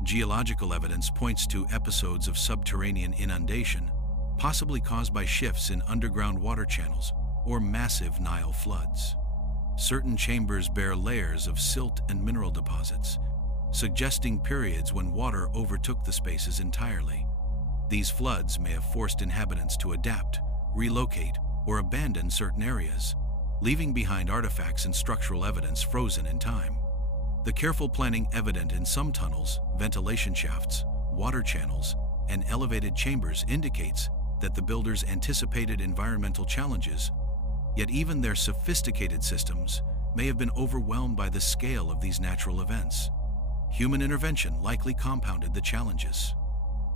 Geological evidence points to episodes of subterranean inundation, possibly caused by shifts in underground water channels or massive Nile floods. Certain chambers bear layers of silt and mineral deposits, suggesting periods when water overtook the spaces entirely. These floods may have forced inhabitants to adapt, relocate, or abandon certain areas, leaving behind artifacts and structural evidence frozen in time. The careful planning evident in some tunnels, ventilation shafts, water channels, and elevated chambers indicates that the builders anticipated environmental challenges, yet even their sophisticated systems may have been overwhelmed by the scale of these natural events. Human intervention likely compounded the challenges.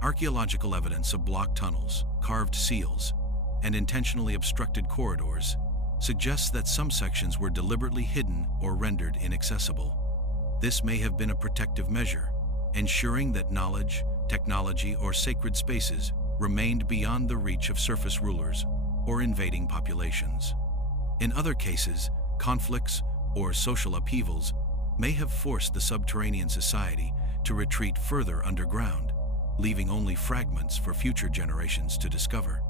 Archaeological evidence of blocked tunnels, carved seals, and intentionally obstructed corridors suggests that some sections were deliberately hidden or rendered inaccessible. This may have been a protective measure, ensuring that knowledge, technology, or sacred spaces remained beyond the reach of surface rulers or invading populations. In other cases, conflicts or social upheavals may have forced the subterranean society to retreat further underground, leaving only fragments for future generations to discover.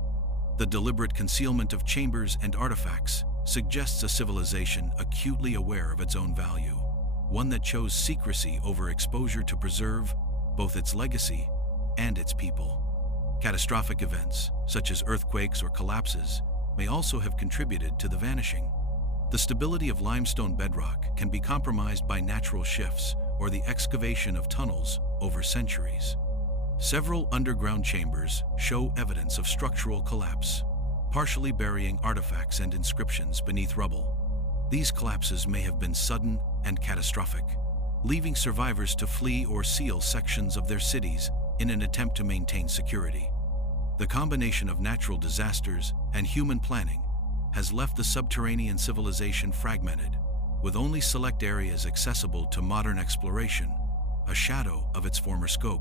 The deliberate concealment of chambers and artifacts suggests a civilization acutely aware of its own value, one that chose secrecy over exposure to preserve both its legacy and its people. Catastrophic events, such as earthquakes or collapses, may also have contributed to the vanishing. The stability of limestone bedrock can be compromised by natural shifts or the excavation of tunnels over centuries. Several underground chambers show evidence of structural collapse, partially burying artifacts and inscriptions beneath rubble. These collapses may have been sudden and catastrophic, leaving survivors to flee or seal sections of their cities in an attempt to maintain security. The combination of natural disasters and human planning has left the subterranean civilization fragmented, with only select areas accessible to modern exploration, a shadow of its former scope.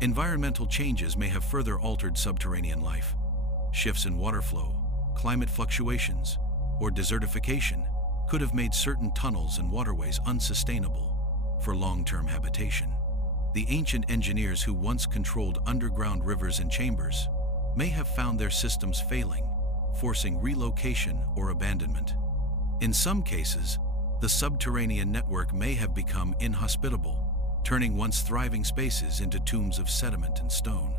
Environmental changes may have further altered subterranean life. Shifts in water flow, climate fluctuations, or desertification could have made certain tunnels and waterways unsustainable for long-term habitation. The ancient engineers who once controlled underground rivers and chambers may have found their systems failing, forcing relocation or abandonment. In some cases, the subterranean network may have become inhospitable, turning once thriving spaces into tombs of sediment and stone.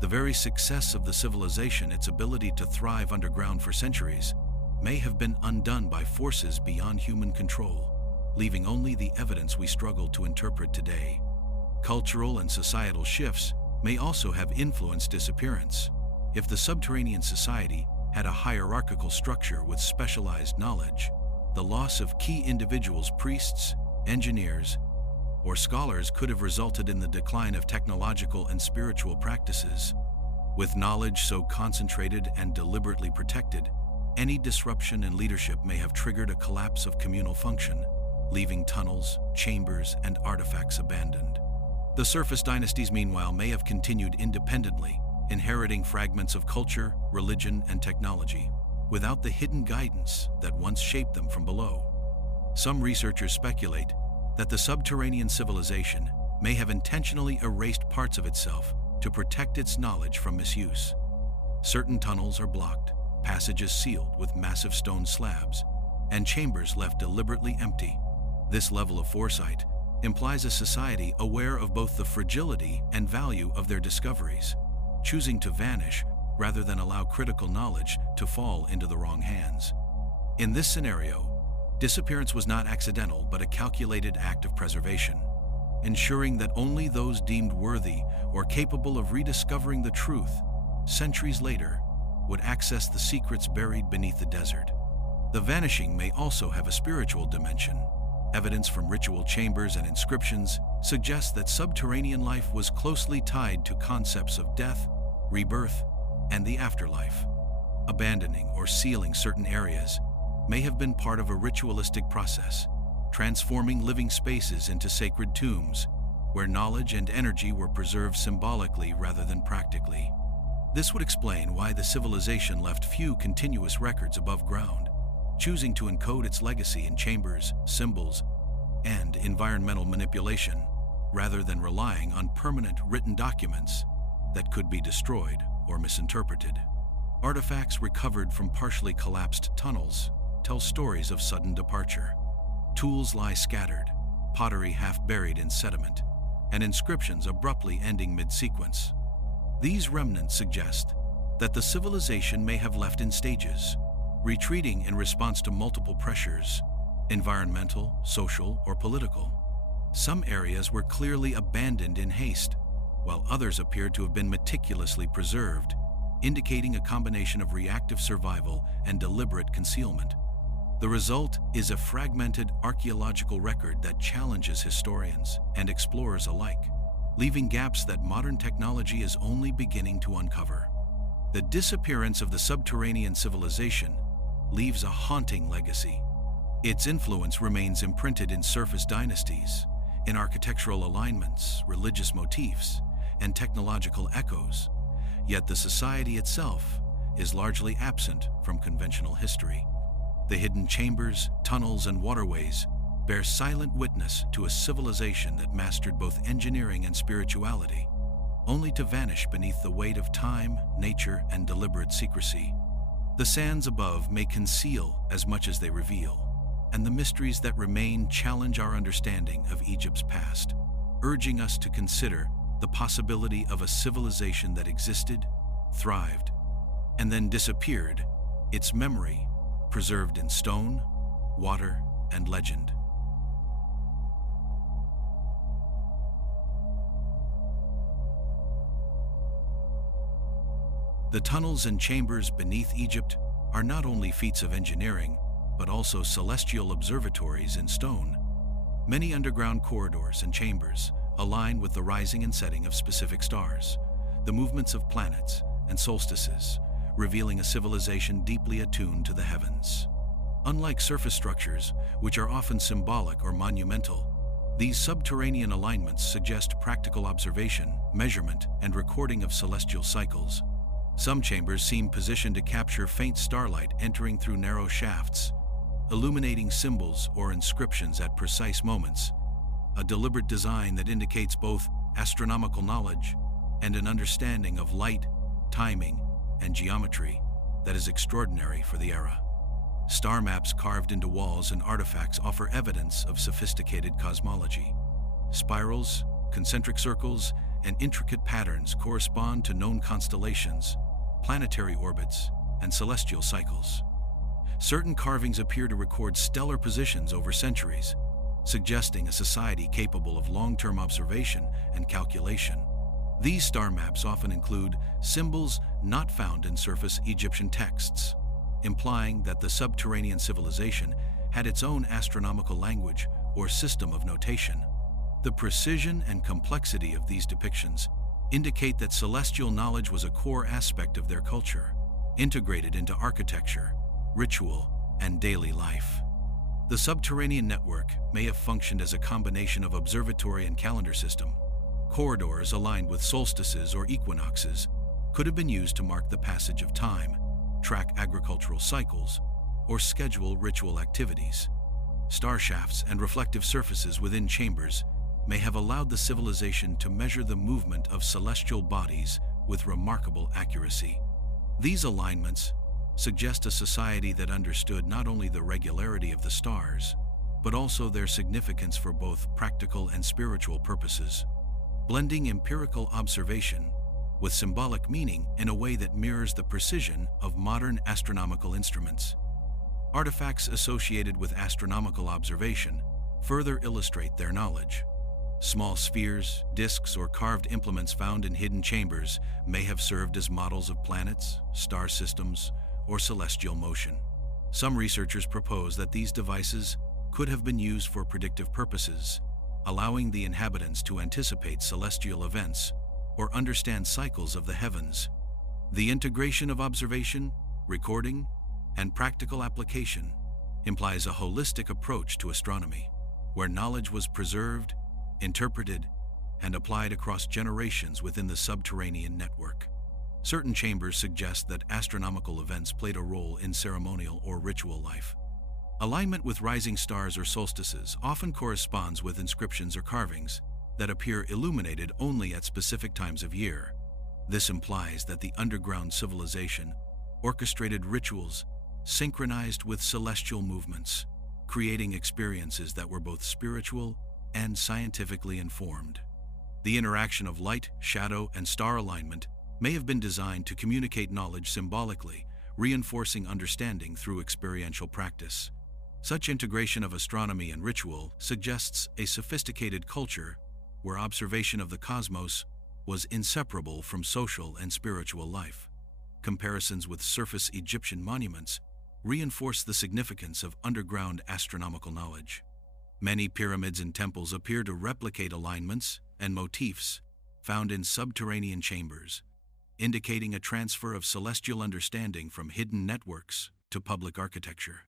The very success of the civilization, its ability to thrive underground for centuries, may have been undone by forces beyond human control, leaving only the evidence we struggle to interpret today. Cultural and societal shifts may also have influenced disappearance. If the subterranean society had a hierarchical structure with specialized knowledge, the loss of key individuals, priests, engineers, or scholars could have resulted in the decline of technological and spiritual practices. With knowledge so concentrated and deliberately protected, any disruption in leadership may have triggered a collapse of communal function, leaving tunnels, chambers, and artifacts abandoned. The surface dynasties, meanwhile, may have continued independently, inheriting fragments of culture, religion, and technology, without the hidden guidance that once shaped them from below. Some researchers speculate that the subterranean civilization may have intentionally erased parts of itself to protect its knowledge from misuse. Certain tunnels are blocked, passages sealed with massive stone slabs, and chambers left deliberately empty. This level of foresight implies a society aware of both the fragility and value of their discoveries, choosing to vanish rather than allow critical knowledge to fall into the wrong hands. In this scenario, disappearance was not accidental but a calculated act of preservation, ensuring that only those deemed worthy or capable of rediscovering the truth centuries later would access the secrets buried beneath the desert. The vanishing may also have a spiritual dimension. Evidence from ritual chambers and inscriptions suggests that subterranean life was closely tied to concepts of death, rebirth, and the afterlife. Abandoning or sealing certain areas may have been part of a ritualistic process, transforming living spaces into sacred tombs, where knowledge and energy were preserved symbolically rather than practically. This would explain why the civilization left few continuous records above ground, choosing to encode its legacy in chambers, symbols, and environmental manipulation, rather than relying on permanent written documents that could be destroyed or misinterpreted. Artifacts recovered from partially collapsed tunnels tell stories of sudden departure. Tools lie scattered, pottery half buried in sediment, and inscriptions abruptly ending mid-sequence. These remnants suggest that the civilization may have left in stages, retreating in response to multiple pressures, environmental, social, or political. Some areas were clearly abandoned in haste, while others appeared to have been meticulously preserved, indicating a combination of reactive survival and deliberate concealment. The result is a fragmented archaeological record that challenges historians and explorers alike, leaving gaps that modern technology is only beginning to uncover. The disappearance of the subterranean civilization leaves a haunting legacy. Its influence remains imprinted in surface dynasties, in architectural alignments, religious motifs, and technological echoes, yet the society itself is largely absent from conventional history. The hidden chambers, tunnels, and waterways bear silent witness to a civilization that mastered both engineering and spirituality, only to vanish beneath the weight of time, nature, and deliberate secrecy. The sands above may conceal as much as they reveal, and the mysteries that remain challenge our understanding of Egypt's past, urging us to consider the possibility of a civilization that existed, thrived, and then disappeared, its memory preserved in stone, water, and legend. The tunnels and chambers beneath Egypt are not only feats of engineering, but also celestial observatories in stone. Many underground corridors and chambers align with the rising and setting of specific stars, the movements of planets and solstices, revealing a civilization deeply attuned to the heavens. Unlike surface structures, which are often symbolic or monumental, these subterranean alignments suggest practical observation, measurement, and recording of celestial cycles. Some chambers seem positioned to capture faint starlight entering through narrow shafts, illuminating symbols or inscriptions at precise moments, a deliberate design that indicates both astronomical knowledge and an understanding of light, timing, and geometry that is extraordinary for the era. Star maps carved into walls and artifacts offer evidence of sophisticated cosmology. Spirals, concentric circles, and intricate patterns correspond to known constellations, planetary orbits, and celestial cycles. Certain carvings appear to record stellar positions over centuries, suggesting a society capable of long-term observation and calculation. These star maps often include symbols not found in surface Egyptian texts, implying that the subterranean civilization had its own astronomical language or system of notation. The precision and complexity of these depictions indicate that celestial knowledge was a core aspect of their culture, integrated into architecture, ritual, and daily life. The subterranean network may have functioned as a combination of observatory and calendar system. Corridors aligned with solstices or equinoxes could have been used to mark the passage of time, track agricultural cycles, or schedule ritual activities. Star shafts and reflective surfaces within chambers may have allowed the civilization to measure the movement of celestial bodies with remarkable accuracy. These alignments suggest a society that understood not only the regularity of the stars, but also their significance for both practical and spiritual purposes, blending empirical observation with symbolic meaning in a way that mirrors the precision of modern astronomical instruments. Artifacts associated with astronomical observation further illustrate their knowledge. Small spheres, disks, or carved implements found in hidden chambers may have served as models of planets, star systems, or celestial motion. Some researchers propose that these devices could have been used for predictive purposes, allowing the inhabitants to anticipate celestial events or understand cycles of the heavens. The integration of observation, recording, and practical application implies a holistic approach to astronomy, where knowledge was preserved, interpreted, and applied across generations within the subterranean network. Certain chambers suggest that astronomical events played a role in ceremonial or ritual life. Alignment with rising stars or solstices often corresponds with inscriptions or carvings that appear illuminated only at specific times of year. This implies that the underground civilization orchestrated rituals synchronized with celestial movements, creating experiences that were both spiritual and scientifically informed. The interaction of light, shadow, and star alignment may have been designed to communicate knowledge symbolically, reinforcing understanding through experiential practice. Such integration of astronomy and ritual suggests a sophisticated culture where observation of the cosmos was inseparable from social and spiritual life. Comparisons with surface Egyptian monuments reinforce the significance of underground astronomical knowledge. Many pyramids and temples appear to replicate alignments and motifs found in subterranean chambers, indicating a transfer of celestial understanding from hidden networks to public architecture.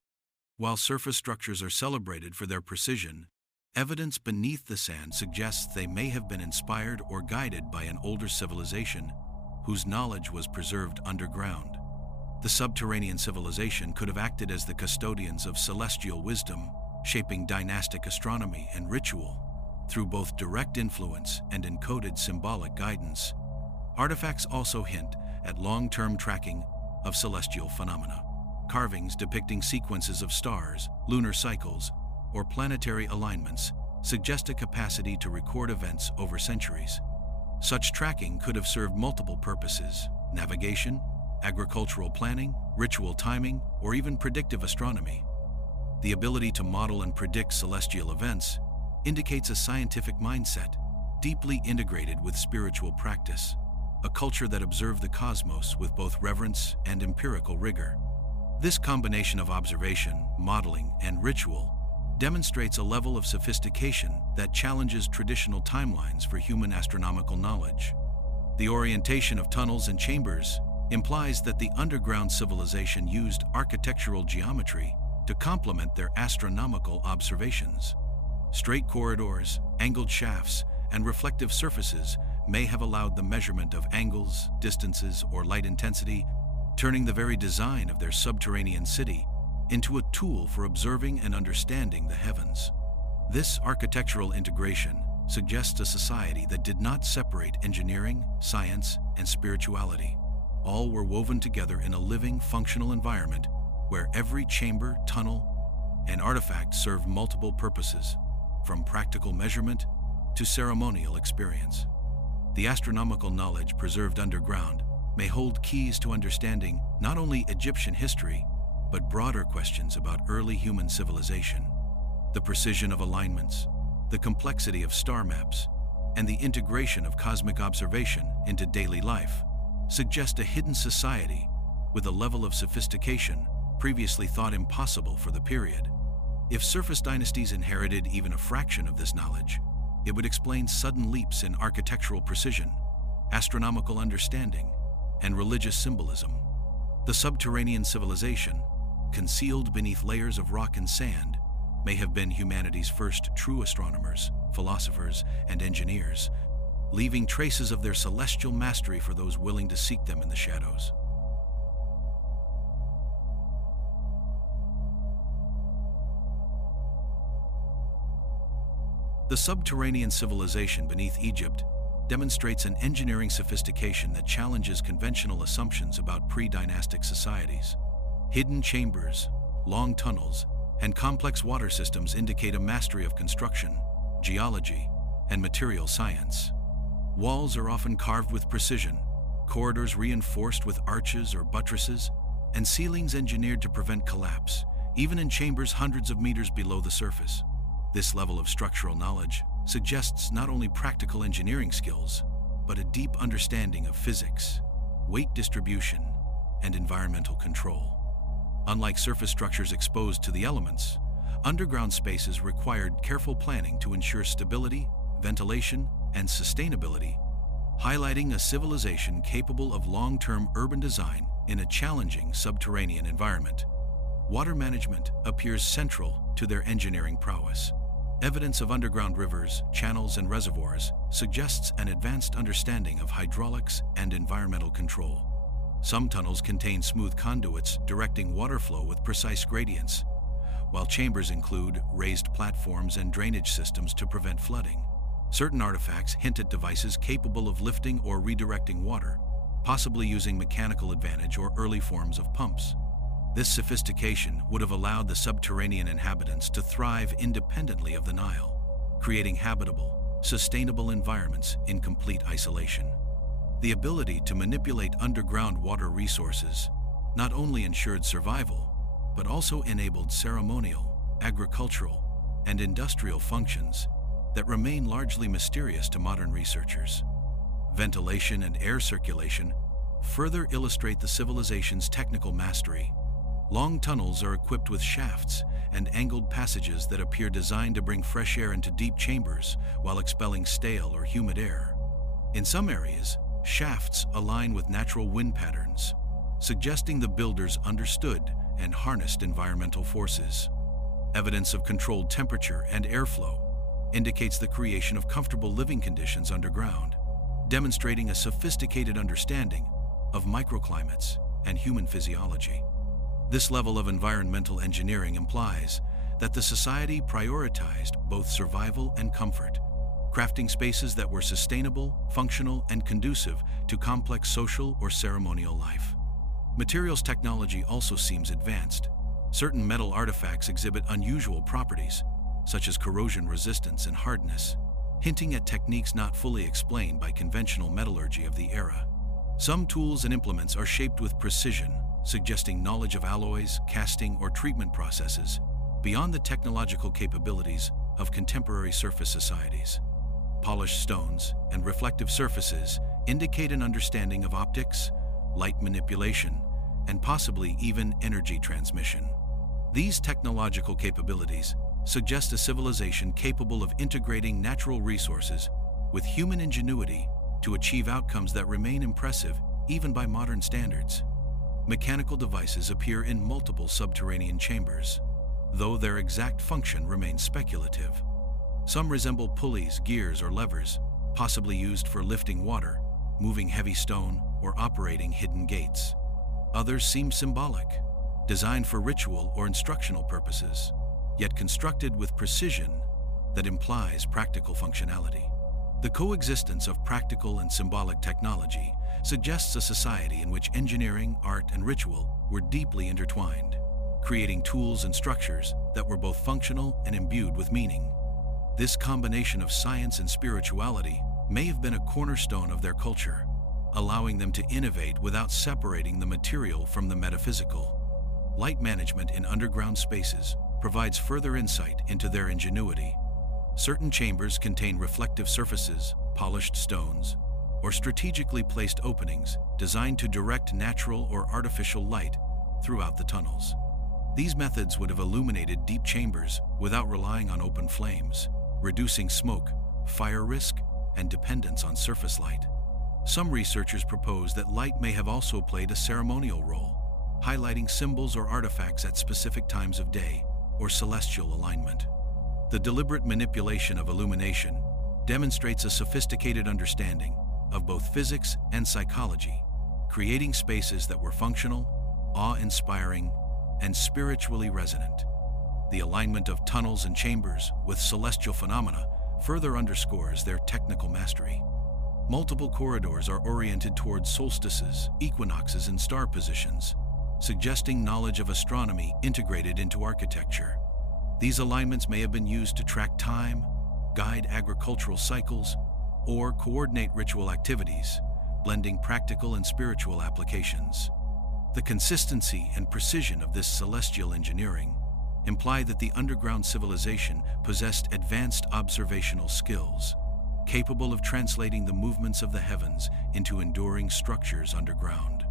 While surface structures are celebrated for their precision, evidence beneath the sand suggests they may have been inspired or guided by an older civilization whose knowledge was preserved underground. The subterranean civilization could have acted as the custodians of celestial wisdom, shaping dynastic astronomy and ritual through both direct influence and encoded symbolic guidance. Artifacts also hint at long-term tracking of celestial phenomena. Carvings depicting sequences of stars, lunar cycles, or planetary alignments suggest a capacity to record events over centuries. Such tracking could have served multiple purposes: navigation, agricultural planning, ritual timing, or even predictive astronomy. The ability to model and predict celestial events indicates a scientific mindset deeply integrated with spiritual practice, a culture that observed the cosmos with both reverence and empirical rigor. This combination of observation, modeling, and ritual demonstrates a level of sophistication that challenges traditional timelines for human astronomical knowledge. The orientation of tunnels and chambers implies that the underground civilization used architectural geometry to complement their astronomical observations. Straight corridors, angled shafts, and reflective surfaces may have allowed the measurement of angles, distances, or light intensity, turning the very design of their subterranean city into a tool for observing and understanding the heavens. This architectural integration suggests a society that did not separate engineering, science, and spirituality. All were woven together in a living, functional environment where every chamber, tunnel, and artifact served multiple purposes, from practical measurement to ceremonial experience. The astronomical knowledge preserved underground may hold keys to understanding not only Egyptian history, but broader questions about early human civilization. The precision of alignments, the complexity of star maps, and the integration of cosmic observation into daily life suggest a hidden society with a level of sophistication previously thought impossible for the period. If surface dynasties inherited even a fraction of this knowledge, it would explain sudden leaps in architectural precision, astronomical understanding, and religious symbolism. The subterranean civilization, concealed beneath layers of rock and sand, may have been humanity's first true astronomers, philosophers, and engineers, leaving traces of their celestial mastery for those willing to seek them in the shadows. The subterranean civilization beneath Egypt demonstrates an engineering sophistication that challenges conventional assumptions about pre-dynastic societies. Hidden chambers, long tunnels, and complex water systems indicate a mastery of construction, geology, and material science. Walls are often carved with precision, corridors reinforced with arches or buttresses, and ceilings engineered to prevent collapse, even in chambers hundreds of meters below the surface. This level of structural knowledge suggests not only practical engineering skills, but a deep understanding of physics, weight distribution, and environmental control. Unlike surface structures exposed to the elements, underground spaces required careful planning to ensure stability, ventilation, and sustainability, highlighting a civilization capable of long-term urban design in a challenging subterranean environment. Water management appears central to their engineering prowess. Evidence of underground rivers, channels, and reservoirs suggests an advanced understanding of hydraulics and environmental control. Some tunnels contain smooth conduits directing water flow with precise gradients, while chambers include raised platforms and drainage systems to prevent flooding. Certain artifacts hint at devices capable of lifting or redirecting water, possibly using mechanical advantage or early forms of pumps. This sophistication would have allowed the subterranean inhabitants to thrive independently of the Nile, creating habitable, sustainable environments in complete isolation. The ability to manipulate underground water resources not only ensured survival, but also enabled ceremonial, agricultural, and industrial functions that remain largely mysterious to modern researchers. Ventilation and air circulation further illustrate the civilization's technical mastery. Long tunnels are equipped with shafts and angled passages that appear designed to bring fresh air into deep chambers while expelling stale or humid air. In some areas, Shafts align with natural wind patterns, suggesting the builders understood and harnessed environmental forces. Evidence of controlled temperature and airflow indicates the creation of comfortable living conditions underground, demonstrating a sophisticated understanding of microclimates and human physiology. This level of environmental engineering implies that the society prioritized both survival and comfort, crafting spaces that were sustainable, functional, and conducive to complex social or ceremonial life. Materials technology also seems advanced. Certain metal artifacts exhibit unusual properties, such as corrosion resistance and hardness, hinting at techniques not fully explained by conventional metallurgy of the era. Some tools and implements are shaped with precision, suggesting knowledge of alloys, casting, or treatment processes beyond the technological capabilities of contemporary surface societies. Polished stones and reflective surfaces indicate an understanding of optics, light manipulation, and possibly even energy transmission. These technological capabilities suggest a civilization capable of integrating natural resources with human ingenuity to achieve outcomes that remain impressive even by modern standards. Mechanical devices appear in multiple subterranean chambers, though their exact function remains speculative. Some resemble pulleys, gears, or levers, possibly used for lifting water, moving heavy stone, or operating hidden gates. Others seem symbolic, designed for ritual or instructional purposes, yet constructed with precision that implies practical functionality. The coexistence of practical and symbolic technology suggests a society in which engineering, art, and ritual were deeply intertwined, creating tools and structures that were both functional and imbued with meaning. This combination of science and spirituality may have been a cornerstone of their culture, allowing them to innovate without separating the material from the metaphysical. Light management in underground spaces provides further insight into their ingenuity. Certain chambers contain reflective surfaces, polished stones, or strategically placed openings designed to direct natural or artificial light throughout the tunnels. These methods would have illuminated deep chambers without relying on open flames, reducing smoke, fire risk, and dependence on surface light. Some researchers propose that light may have also played a ceremonial role, highlighting symbols or artifacts at specific times of day or celestial alignment. The deliberate manipulation of illumination demonstrates a sophisticated understanding of both physics and psychology, creating spaces that were functional, awe-inspiring, and spiritually resonant. The alignment of tunnels and chambers with celestial phenomena further underscores their technical mastery. Multiple corridors are oriented towards solstices, equinoxes, and star positions, suggesting knowledge of astronomy integrated into architecture. These alignments may have been used to track time, guide agricultural cycles, or coordinate ritual activities, blending practical and spiritual applications. The consistency and precision of this celestial engineering imply that the underground civilization possessed advanced observational skills, capable of translating the movements of the heavens into enduring structures underground.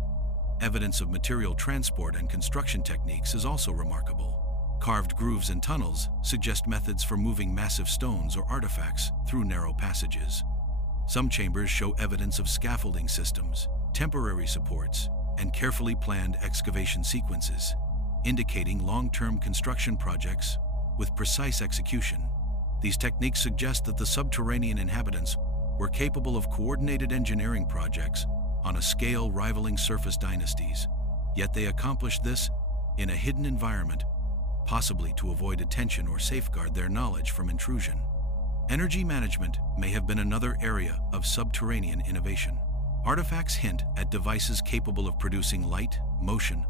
Evidence of material transport and construction techniques is also remarkable. Carved grooves and tunnels suggest methods for moving massive stones or artifacts through narrow passages. Some chambers show evidence of scaffolding systems, temporary supports, and carefully planned excavation sequences, indicating long-term construction projects with precise execution. These techniques suggest that the subterranean inhabitants were capable of coordinated engineering projects on a scale rivaling surface dynasties, yet they accomplished this in a hidden environment, possibly to avoid attention or safeguard their knowledge from intrusion. Energy management may have been another area of subterranean innovation. Artifacts hint at devices capable of producing light, motion,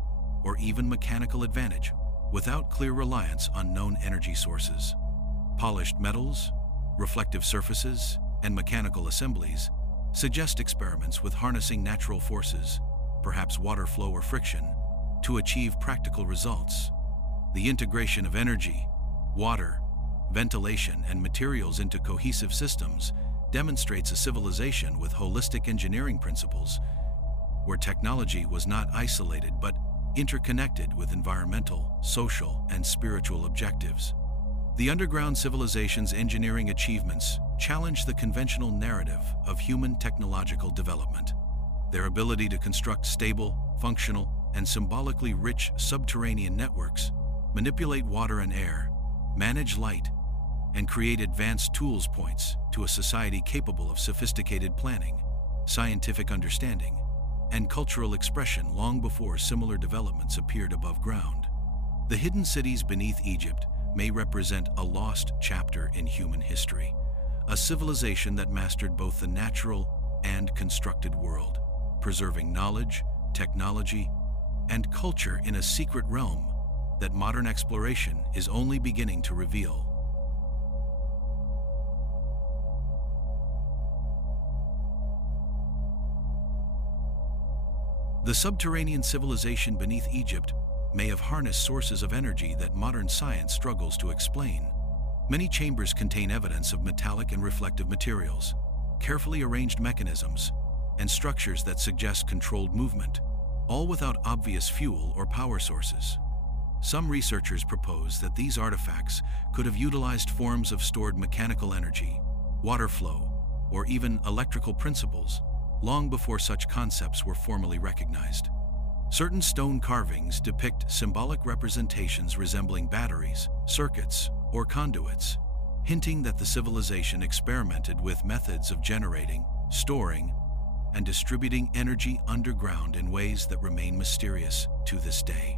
or even mechanical advantage without clear reliance on known energy sources. Polished metals, reflective surfaces, and mechanical assemblies suggest experiments with harnessing natural forces, perhaps water flow or friction, to achieve practical results. The integration of energy, water, ventilation, and materials into cohesive systems demonstrates a civilization with holistic engineering principles, where technology was not isolated but interconnected with environmental, social, and spiritual objectives. The underground civilization's engineering achievements challenge the conventional narrative of human technological development. Their ability to construct stable, functional, and symbolically rich subterranean networks, manipulate water and air, manage light, and create advanced tools points to a society capable of sophisticated planning, scientific understanding, and cultural expression long before similar developments appeared above ground. The hidden cities beneath Egypt may represent a lost chapter in human history, a civilization that mastered both the natural and constructed world, preserving knowledge, technology, and culture in a secret realm that modern exploration is only beginning to reveal. The subterranean civilization beneath Egypt may have harnessed sources of energy that modern science struggles to explain. Many chambers contain evidence of metallic and reflective materials, carefully arranged mechanisms, and structures that suggest controlled movement, all without obvious fuel or power sources. Some researchers propose that these artifacts could have utilized forms of stored mechanical energy, water flow, or even electrical principles, long before such concepts were formally recognized. Certain stone carvings depict symbolic representations resembling batteries, circuits, or conduits, hinting that the civilization experimented with methods of generating, storing, and distributing energy underground in ways that remain mysterious to this day.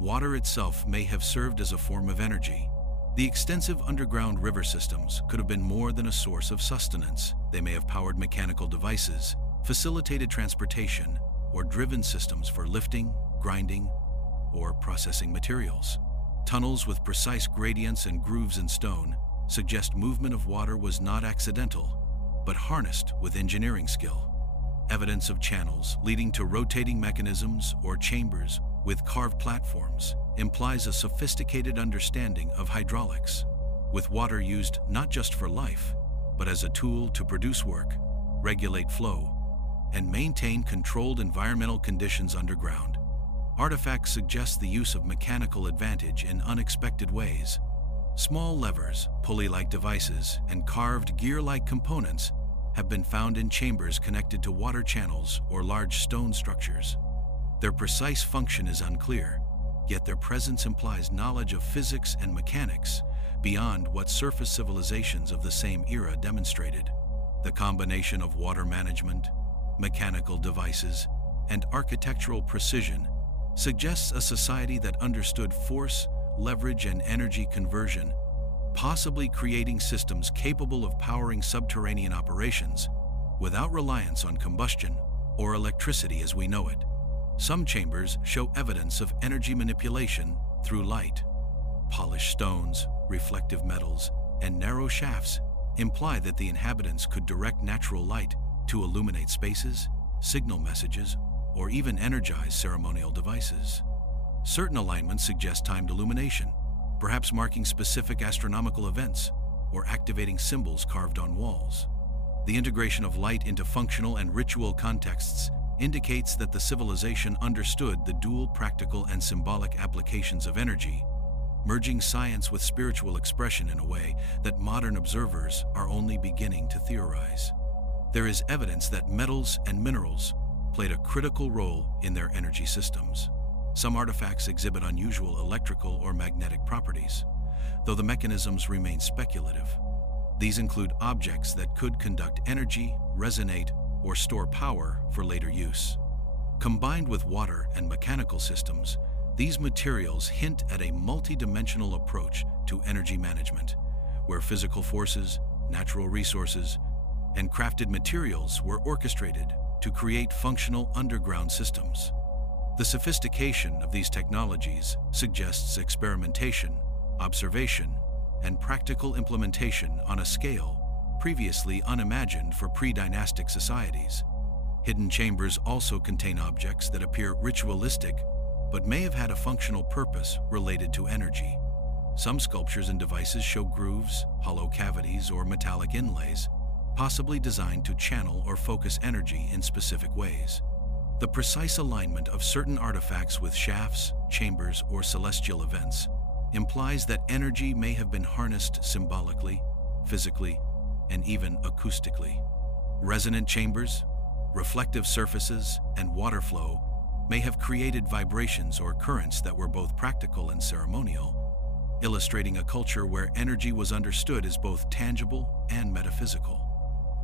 Water itself may have served as a form of energy. The extensive underground river systems could have been more than a source of sustenance. They may have powered mechanical devices, facilitated transportation, or driven systems for lifting, grinding, or processing materials. Tunnels with precise gradients and grooves in stone suggest movement of water was not accidental, but harnessed with engineering skill. Evidence of channels leading to rotating mechanisms or chambers with carved platforms implies a sophisticated understanding of hydraulics, with water used not just for life, but as a tool to produce work, regulate flow, and maintain controlled environmental conditions underground. Artifacts suggest the use of mechanical advantage in unexpected ways. Small levers, pulley-like devices, and carved gear-like components have been found in chambers connected to water channels or large stone structures. Their precise function is unclear, yet their presence implies knowledge of physics and mechanics beyond what surface civilizations of the same era demonstrated. The combination of water management, mechanical devices, and architectural precision suggests a society that understood force, leverage, and energy conversion, possibly creating systems capable of powering subterranean operations without reliance on combustion or electricity as we know it. Some chambers show evidence of energy manipulation through light. Polished stones, reflective metals, and narrow shafts imply that the inhabitants could direct natural light to illuminate spaces, signal messages, or even energize ceremonial devices. Certain alignments suggest timed illumination, perhaps marking specific astronomical events or activating symbols carved on walls. The integration of light into functional and ritual contexts indicates that the civilization understood the dual practical and symbolic applications of energy, merging science with spiritual expression in a way that modern observers are only beginning to theorize. There is evidence that metals and minerals played a critical role in their energy systems. Some artifacts exhibit unusual electrical or magnetic properties, though the mechanisms remain speculative. These include objects that could conduct energy, resonate, or store power for later use. Combined with water and mechanical systems, these materials hint at a multidimensional approach to energy management, where physical forces, natural resources, and crafted materials were orchestrated to create functional underground systems. The sophistication of these technologies suggests experimentation, observation, and practical implementation on a scale previously unimagined for pre-dynastic societies. Hidden chambers also contain objects that appear ritualistic but may have had a functional purpose related to energy. Some sculptures and devices show grooves, hollow cavities, or metallic inlays, possibly designed to channel or focus energy in specific ways. The precise alignment of certain artifacts with shafts, chambers, or celestial events implies that energy may have been harnessed symbolically, physically, and even acoustically. Resonant chambers, reflective surfaces, and water flow may have created vibrations or currents that were both practical and ceremonial, illustrating a culture where energy was understood as both tangible and metaphysical.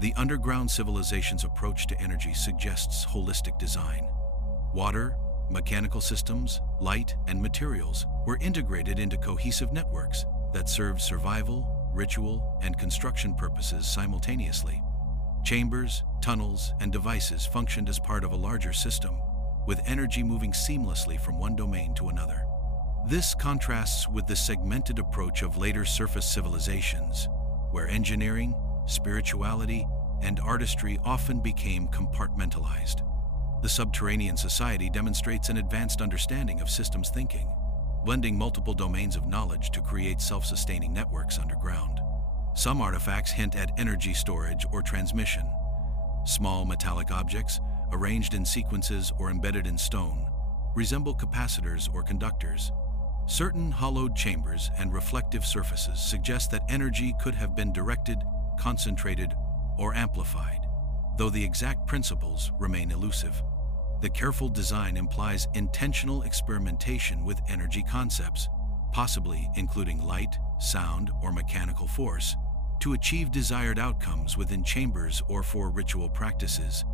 The underground civilization's approach to energy suggests holistic design. Water, mechanical systems, light, and materials were integrated into cohesive networks that served survival, ritual, and construction purposes simultaneously. Chambers, tunnels, and devices functioned as part of a larger system, with energy moving seamlessly from one domain to another. This contrasts with the segmented approach of later surface civilizations, where engineering, spirituality, and artistry often became compartmentalized. The subterranean society demonstrates an advanced understanding of systems thinking, blending multiple domains of knowledge to create self-sustaining networks underground. Some artifacts hint at energy storage or transmission. Small metallic objects, arranged in sequences or embedded in stone, resemble capacitors or conductors. Certain hollowed chambers and reflective surfaces suggest that energy could have been directed, concentrated, or amplified, though the exact principles remain elusive. The careful design implies intentional experimentation with energy concepts, possibly including light, sound, or mechanical force, to achieve desired outcomes within chambers or for ritual practices.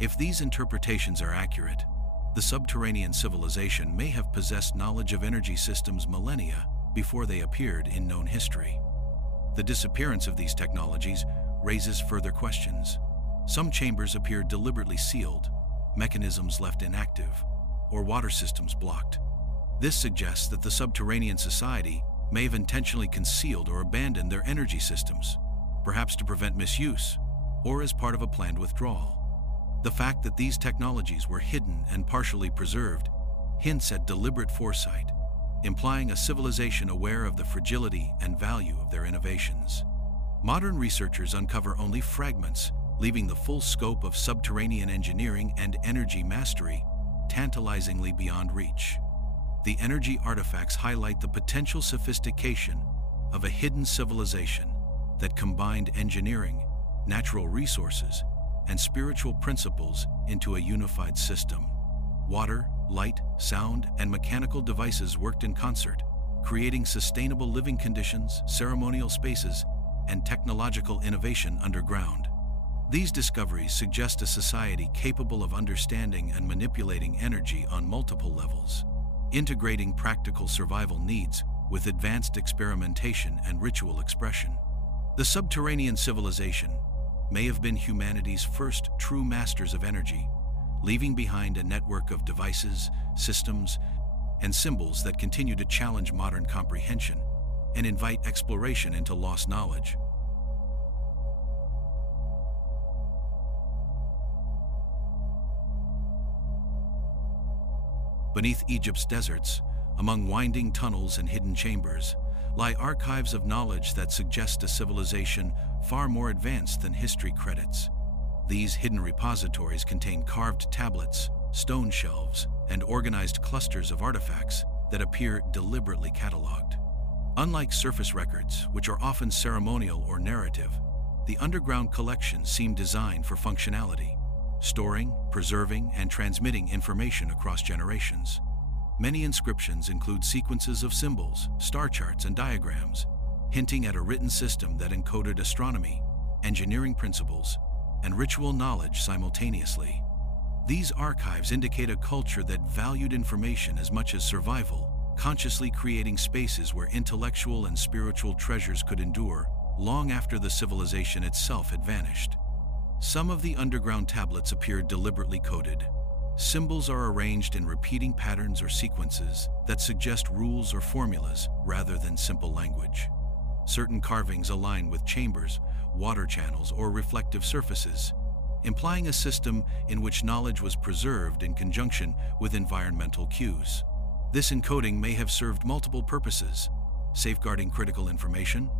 If these interpretations are accurate, the subterranean civilization may have possessed knowledge of energy systems millennia before they appeared in known history. The disappearance of these technologies raises further questions. Some chambers appear deliberately sealed, mechanisms left inactive, or water systems blocked. This suggests that the subterranean society may have intentionally concealed or abandoned their energy systems, perhaps to prevent misuse, or as part of a planned withdrawal. The fact that these technologies were hidden and partially preserved hints at deliberate foresight, implying a civilization aware of the fragility and value of their innovations. Modern researchers uncover only fragments, leaving the full scope of subterranean engineering and energy mastery tantalizingly beyond reach. The energy artifacts highlight the potential sophistication of a hidden civilization that combined engineering, natural resources, and spiritual principles into a unified system. Water, light, sound, and mechanical devices worked in concert, creating sustainable living conditions, ceremonial spaces, and technological innovation underground. These discoveries suggest a society capable of understanding and manipulating energy on multiple levels, integrating practical survival needs with advanced experimentation and ritual expression. The subterranean civilization may have been humanity's first true masters of energy, leaving behind a network of devices, systems, and symbols that continue to challenge modern comprehension and invite exploration into lost knowledge. Beneath Egypt's deserts, among winding tunnels and hidden chambers, lie archives of knowledge that suggest a civilization far more advanced than history credits. These hidden repositories contain carved tablets, stone shelves, and organized clusters of artifacts that appear deliberately cataloged. Unlike surface records, which are often ceremonial or narrative, the underground collections seem designed for functionality, storing, preserving, and transmitting information across generations. Many inscriptions include sequences of symbols, star charts, and diagrams, hinting at a written system that encoded astronomy, engineering principles, and ritual knowledge simultaneously. These archives indicate a culture that valued information as much as survival, consciously creating spaces where intellectual and spiritual treasures could endure long after the civilization itself had vanished. Some of the underground tablets appear deliberately coded. Symbols are arranged in repeating patterns or sequences that suggest rules or formulas rather than simple language. Certain carvings align with chambers, water channels, or reflective surfaces, implying a system in which knowledge was preserved in conjunction with environmental cues. This encoding may have served multiple purposes: safeguarding critical information,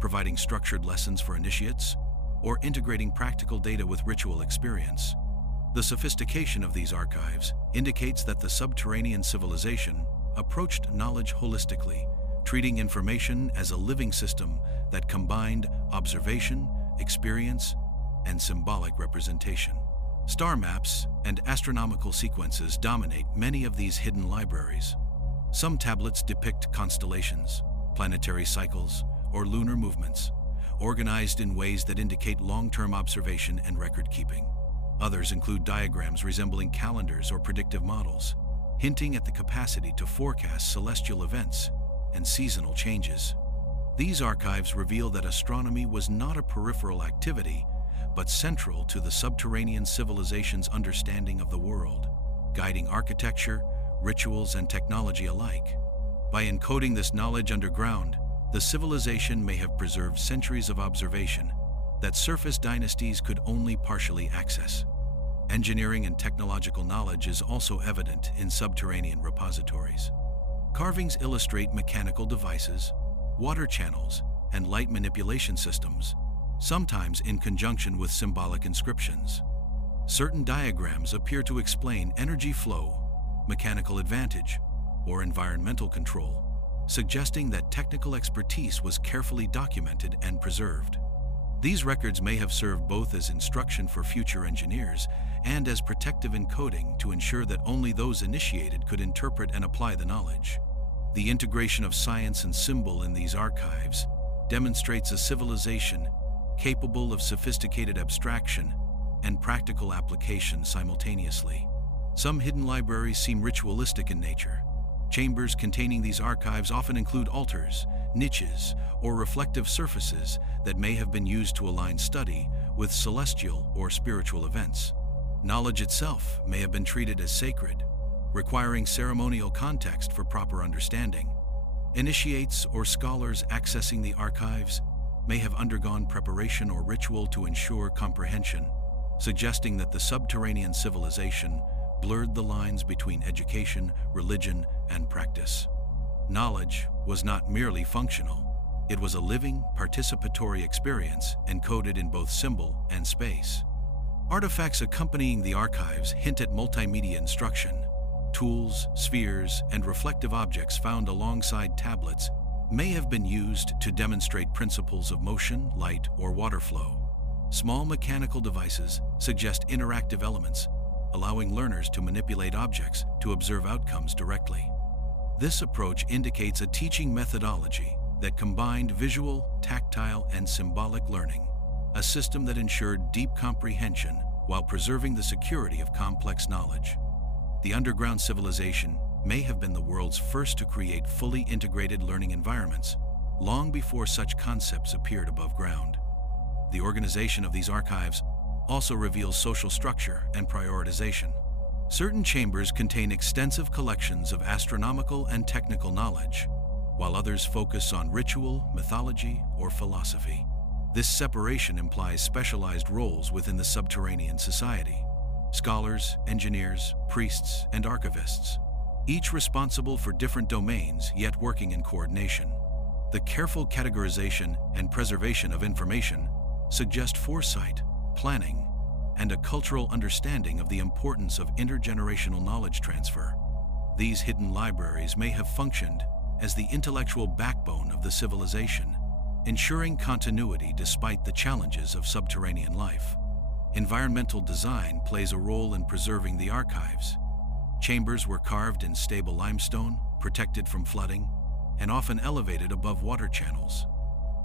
providing structured lessons for initiates, or integrating practical data with ritual experience. The sophistication of these archives indicates that the subterranean civilization approached knowledge holistically, treating information as a living system that combined observation, experience, and symbolic representation. Star maps and astronomical sequences dominate many of these hidden libraries. Some tablets depict constellations, planetary cycles, or lunar movements, organized in ways that indicate long-term observation and record-keeping. Others include diagrams resembling calendars or predictive models, hinting at the capacity to forecast celestial events and seasonal changes. These archives reveal that astronomy was not a peripheral activity, but central to the subterranean civilization's understanding of the world, guiding architecture, rituals, and technology alike. By encoding this knowledge underground, the civilization may have preserved centuries of observation that surface dynasties could only partially access. Engineering and technological knowledge is also evident in subterranean repositories. Carvings illustrate mechanical devices, water channels, and light manipulation systems, sometimes in conjunction with symbolic inscriptions. Certain diagrams appear to explain energy flow, mechanical advantage, or environmental control, suggesting that technical expertise was carefully documented and preserved. These records may have served both as instruction for future engineers and as protective encoding to ensure that only those initiated could interpret and apply the knowledge. The integration of science and symbol in these archives demonstrates a civilization capable of sophisticated abstraction and practical application simultaneously. Some hidden libraries seem ritualistic in nature. Chambers containing these archives often include altars, niches, or reflective surfaces that may have been used to align study with celestial or spiritual events. Knowledge itself may have been treated as sacred, requiring ceremonial context for proper understanding. Initiates or scholars accessing the archives may have undergone preparation or ritual to ensure comprehension, suggesting that the subterranean civilization blurred the lines between education, religion, and practice. Knowledge was not merely functional. It was a living, participatory experience encoded in both symbol and space. Artifacts accompanying the archives hint at multimedia instruction. Tools, spheres, and reflective objects found alongside tablets may have been used to demonstrate principles of motion, light, or water flow. Small mechanical devices suggest interactive elements, allowing learners to manipulate objects to observe outcomes directly. This approach indicates a teaching methodology that combined visual, tactile, and symbolic learning, a system that ensured deep comprehension while preserving the security of complex knowledge. The underground civilization may have been the world's first to create fully integrated learning environments, long before such concepts appeared above ground. The organization of these archives also reveals social structure and prioritization. Certain chambers contain extensive collections of astronomical and technical knowledge, while others focus on ritual, mythology, or philosophy. This separation implies specialized roles within the subterranean society: scholars, engineers, priests, and archivists, each responsible for different domains yet working in coordination. The careful categorization and preservation of information suggest foresight, planning, and a cultural understanding of the importance of intergenerational knowledge transfer. These hidden libraries may have functioned as the intellectual backbone of the civilization, ensuring continuity despite the challenges of subterranean life. Environmental design plays a role in preserving the archives. Chambers were carved in stable limestone, protected from flooding, and often elevated above water channels.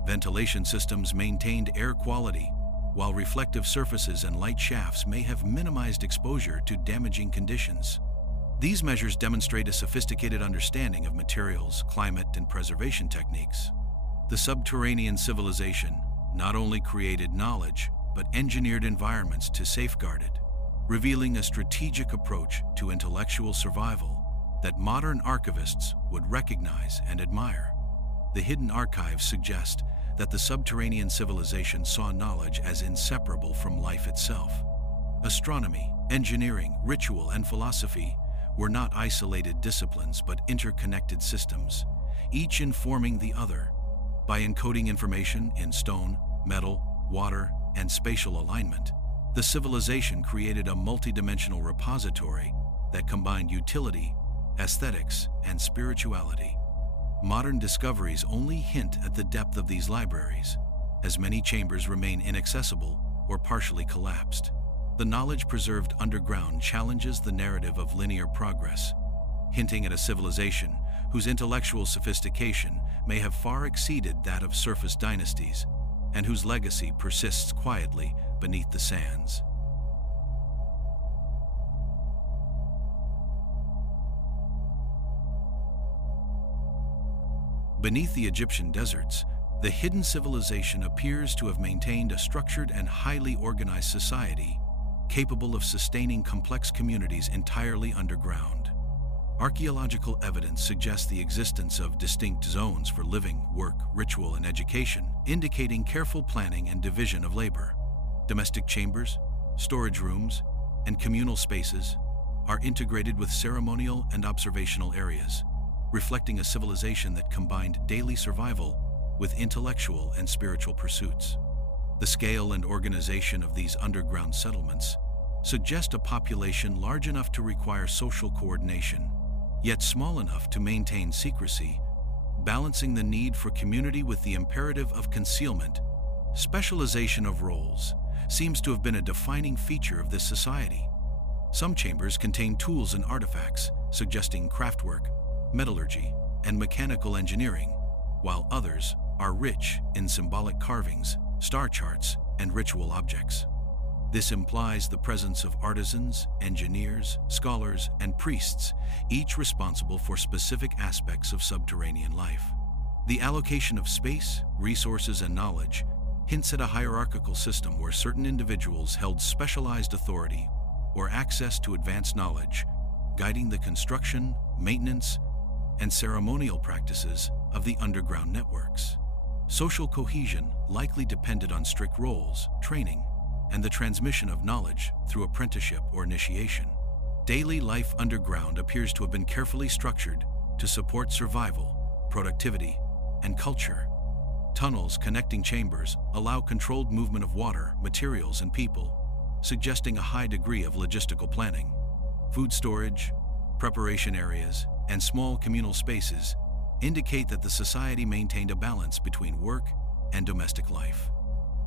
Ventilation systems maintained air quality, while reflective surfaces and light shafts may have minimized exposure to damaging conditions. These measures demonstrate a sophisticated understanding of materials, climate, and preservation techniques. The subterranean civilization not only created knowledge, but engineered environments to safeguard it, revealing a strategic approach to intellectual survival that modern archivists would recognize and admire. The hidden archives suggest that the subterranean civilization saw knowledge as inseparable from life itself. Astronomy, engineering, ritual, and philosophy were not isolated disciplines but interconnected systems, each informing the other. By encoding information in stone, metal, water, and spatial alignment, the civilization created a multidimensional repository that combined utility, aesthetics, and spirituality. Modern discoveries only hint at the depth of these libraries, as many chambers remain inaccessible or partially collapsed. The knowledge preserved underground challenges the narrative of linear progress, hinting at a civilization whose intellectual sophistication may have far exceeded that of surface dynasties, and whose legacy persists quietly beneath the sands. Beneath the Egyptian deserts, the hidden civilization appears to have maintained a structured and highly organized society, capable of sustaining complex communities entirely underground. Archaeological evidence suggests the existence of distinct zones for living, work, ritual, and education, indicating careful planning and division of labor. Domestic chambers, storage rooms, and communal spaces are integrated with ceremonial and observational areas, reflecting a civilization that combined daily survival with intellectual and spiritual pursuits. The scale and organization of these underground settlements suggest a population large enough to require social coordination, yet small enough to maintain secrecy, balancing the need for community with the imperative of concealment. Specialization of roles seems to have been a defining feature of this society. Some chambers contain tools and artifacts, suggesting craftwork, metallurgy, and mechanical engineering, while others are rich in symbolic carvings, star charts, and ritual objects. This implies the presence of artisans, engineers, scholars, and priests, each responsible for specific aspects of subterranean life. The allocation of space, resources, and knowledge hints at a hierarchical system where certain individuals held specialized authority or access to advanced knowledge, guiding the construction, maintenance, and ceremonial practices of the underground networks. Social cohesion likely depended on strict roles, training, and the transmission of knowledge through apprenticeship or initiation. Daily life underground appears to have been carefully structured to support survival, productivity, and culture. Tunnels connecting chambers allow controlled movement of water, materials, and people, suggesting a high degree of logistical planning. Food storage, preparation areas, and small communal spaces indicate that the society maintained a balance between work and domestic life.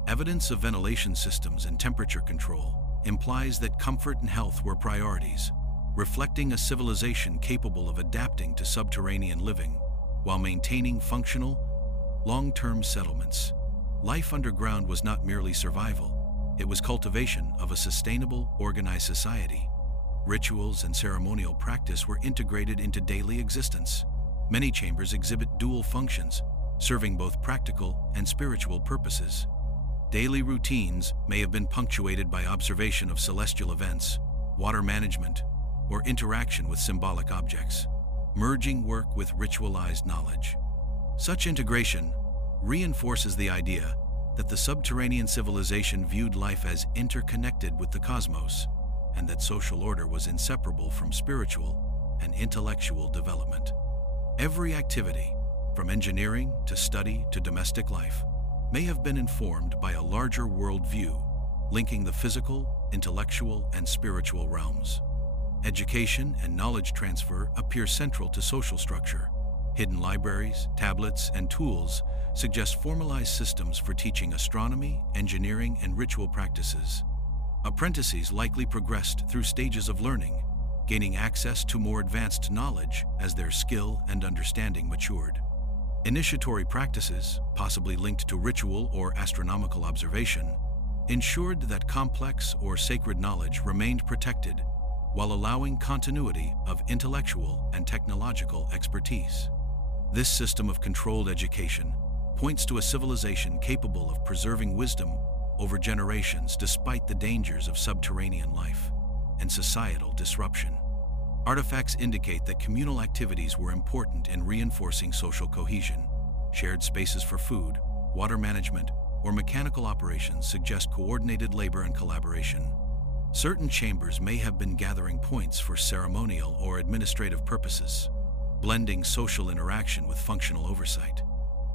Evidence of ventilation systems and temperature control implies that comfort and health were priorities, reflecting a civilization capable of adapting to subterranean living while maintaining functional, long-term settlements. Life underground was not merely survival, it was cultivation of a sustainable, organized society. Rituals and ceremonial practice were integrated into daily existence. Many chambers exhibit dual functions, serving both practical and spiritual purposes. Daily routines may have been punctuated by observation of celestial events, water management, or interaction with symbolic objects, merging work with ritualized knowledge. Such integration reinforces the idea that the subterranean civilization viewed life as interconnected with the cosmos, and that social order was inseparable from spiritual and intellectual development. Every activity, from engineering to study to domestic life, may have been informed by a larger worldview, linking the physical, intellectual, and spiritual realms. Education and knowledge transfer appear central to social structure. Hidden libraries, tablets, and tools suggest formalized systems for teaching astronomy, engineering, and ritual practices. Apprentices likely progressed through stages of learning, gaining access to more advanced knowledge as their skill and understanding matured. Initiatory practices, possibly linked to ritual or astronomical observation, ensured that complex or sacred knowledge remained protected while allowing continuity of intellectual and technological expertise. This system of controlled education points to a civilization capable of preserving wisdom over generations despite the dangers of subterranean life and societal disruption. Artifacts indicate that communal activities were important in reinforcing social cohesion. Shared spaces for food, water management, or mechanical operations suggest coordinated labor and collaboration. Certain chambers may have been gathering points for ceremonial or administrative purposes, blending social interaction with functional oversight.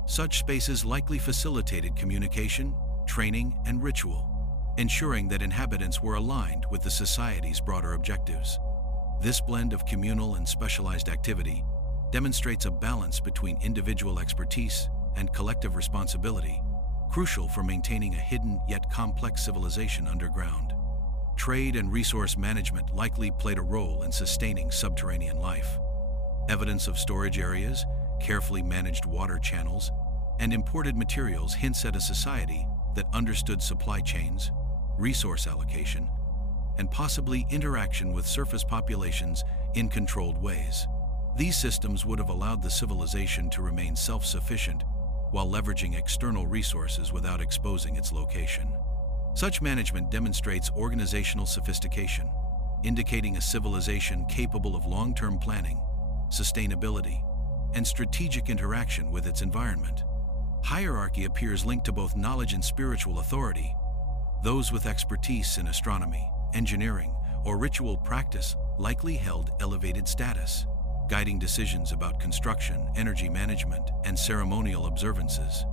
Such spaces likely facilitated communication, training, and ritual, ensuring that inhabitants were aligned with the society's broader objectives. This blend of communal and specialized activity demonstrates a balance between individual expertise and collective responsibility, crucial for maintaining a hidden yet complex civilization underground. Trade and resource management likely played a role in sustaining subterranean life. Evidence of storage areas, carefully managed water channels, and imported materials hints at a society that understood supply chains, resource allocation, and possibly interaction with surface populations in controlled ways. These systems would have allowed the civilization to remain self-sufficient while leveraging external resources without exposing its location. Such management demonstrates organizational sophistication, indicating a civilization capable of long-term planning, sustainability, and strategic interaction with its environment. Hierarchy appears linked to both knowledge and spiritual authority. Those with expertise in astronomy, engineering, or ritual practice likely held elevated status, guiding decisions about construction, energy management, and ceremonial observances.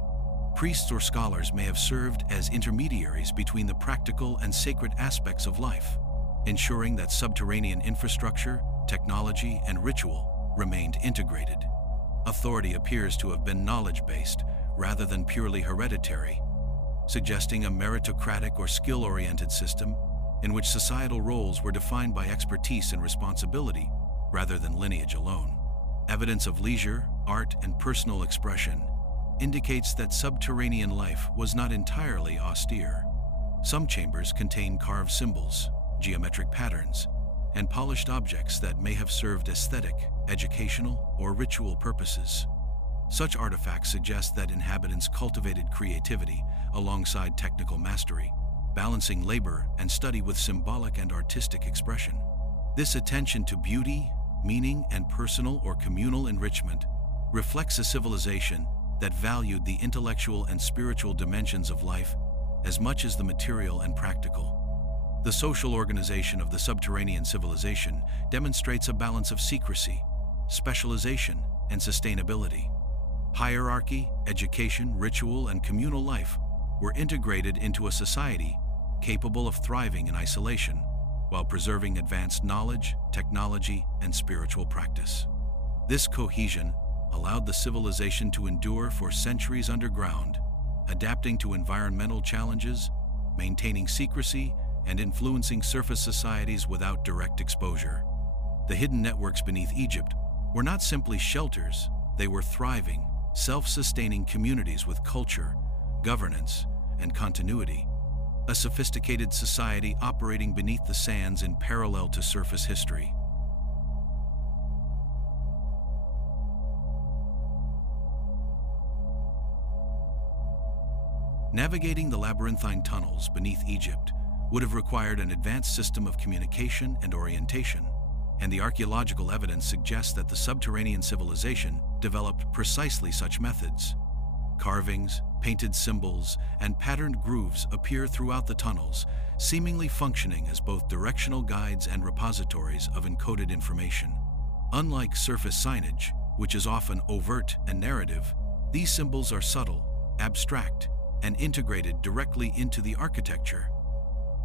Priests or scholars may have served as intermediaries between the practical and sacred aspects of life, ensuring that subterranean infrastructure, technology, and ritual remained integrated. Authority appears to have been knowledge-based rather than purely hereditary, suggesting a meritocratic or skill-oriented system in which societal roles were defined by expertise and responsibility rather than lineage alone. Evidence of leisure, art, and personal expression indicates that subterranean life was not entirely austere. Some chambers contain carved symbols, geometric patterns, and polished objects that may have served aesthetic, educational, or ritual purposes. Such artifacts suggest that inhabitants cultivated creativity alongside technical mastery, balancing labor and study with symbolic and artistic expression. This attention to beauty, meaning, and personal or communal enrichment reflects a civilization that valued the intellectual and spiritual dimensions of life as much as the material and practical. The social organization of the subterranean civilization demonstrates a balance of secrecy, specialization, and sustainability. Hierarchy, education, ritual, and communal life were integrated into a society capable of thriving in isolation while preserving advanced knowledge, technology, and spiritual practice. This cohesion allowed the civilization to endure for centuries underground, adapting to environmental challenges, maintaining secrecy, and influencing surface societies without direct exposure. The hidden networks beneath Egypt were not simply shelters, they were thriving, self-sustaining communities with culture, governance, and continuity. A sophisticated society operating beneath the sands in parallel to surface history. Navigating the labyrinthine tunnels beneath Egypt would have required an advanced system of communication and orientation, and the archaeological evidence suggests that the subterranean civilization developed precisely such methods. Carvings, painted symbols, and patterned grooves appear throughout the tunnels, seemingly functioning as both directional guides and repositories of encoded information. Unlike surface signage, which is often overt and narrative, these symbols are subtle, abstract, and integrated directly into the architecture,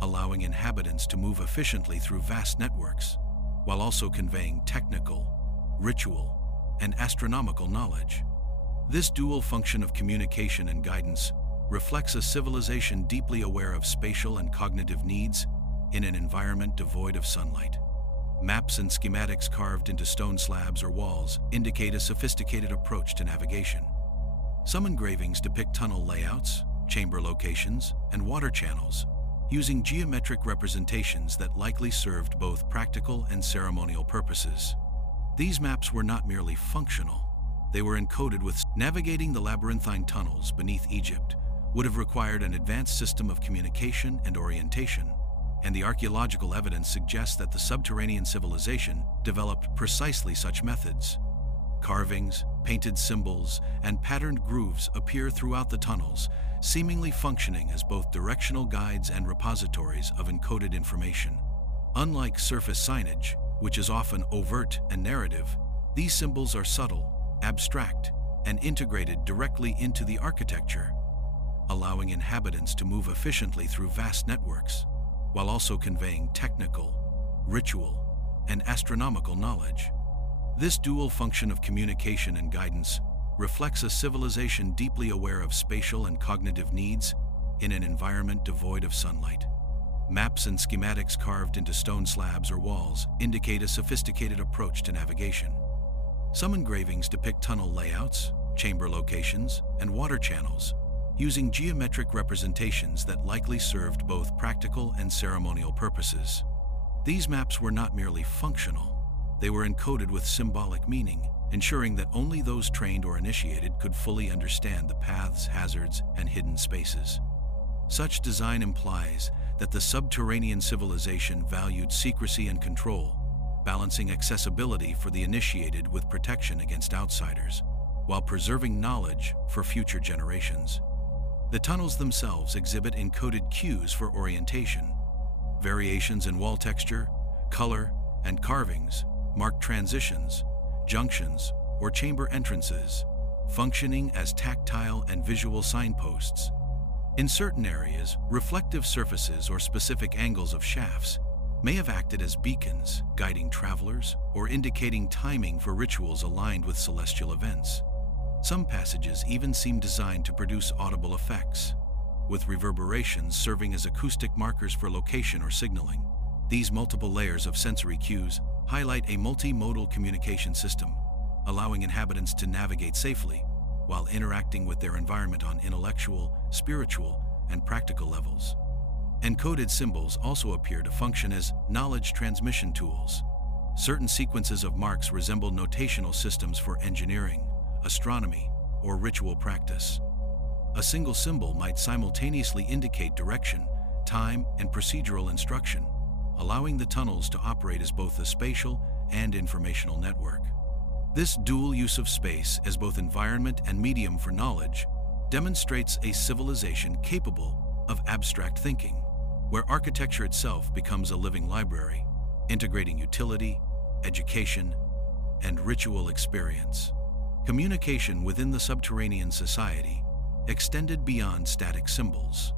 allowing inhabitants to move efficiently through vast networks, while also conveying technical, ritual, and astronomical knowledge. This dual function of communication and guidance reflects a civilization deeply aware of spatial and cognitive needs in an environment devoid of sunlight. Maps and schematics carved into stone slabs or walls indicate a sophisticated approach to navigation. Some engravings depict tunnel layouts, chamber locations, and water channels, using geometric representations that likely served both practical and ceremonial purposes. These maps were not merely functional, they were encoded with. Navigating the labyrinthine tunnels beneath Egypt would have required an advanced system of communication and orientation, and the archaeological evidence suggests that the subterranean civilization developed precisely such methods. Carvings, painted symbols, and patterned grooves appear throughout the tunnels, seemingly functioning as both directional guides and repositories of encoded information. Unlike surface signage, which is often overt and narrative, these symbols are subtle, abstract, and integrated directly into the architecture, allowing inhabitants to move efficiently through vast networks, while also conveying technical, ritual, and astronomical knowledge. This dual function of communication and guidance reflects a civilization deeply aware of spatial and cognitive needs in an environment devoid of sunlight. Maps and schematics carved into stone slabs or walls indicate a sophisticated approach to navigation. Some engravings depict tunnel layouts, chamber locations, and water channels, using geometric representations that likely served both practical and ceremonial purposes. These maps were not merely functional, they were encoded with symbolic meaning, ensuring that only those trained or initiated could fully understand the paths, hazards, and hidden spaces. Such design implies that the subterranean civilization valued secrecy and control, balancing accessibility for the initiated with protection against outsiders, while preserving knowledge for future generations. The tunnels themselves exhibit encoded cues for orientation. Variations in wall texture, color, and carvings mark transitions, junctions, or chamber entrances, functioning as tactile and visual signposts. In certain areas, reflective surfaces or specific angles of shafts may have acted as beacons, guiding travelers or indicating timing for rituals aligned with celestial events. Some passages even seem designed to produce audible effects, with reverberations serving as acoustic markers for location or signaling. These multiple layers of sensory cues highlight a multimodal communication system, allowing inhabitants to navigate safely while interacting with their environment on intellectual, spiritual, and practical levels. Encoded symbols also appear to function as knowledge transmission tools. Certain sequences of marks resemble notational systems for engineering, astronomy, or ritual practice. A single symbol might simultaneously indicate direction, time, and procedural instruction, allowing the tunnels to operate as both a spatial and informational network. This dual use of space as both environment and medium for knowledge demonstrates a civilization capable of abstract thinking, where architecture itself becomes a living library, integrating utility, education, and ritual experience. Communication within the subterranean society extended beyond static symbols.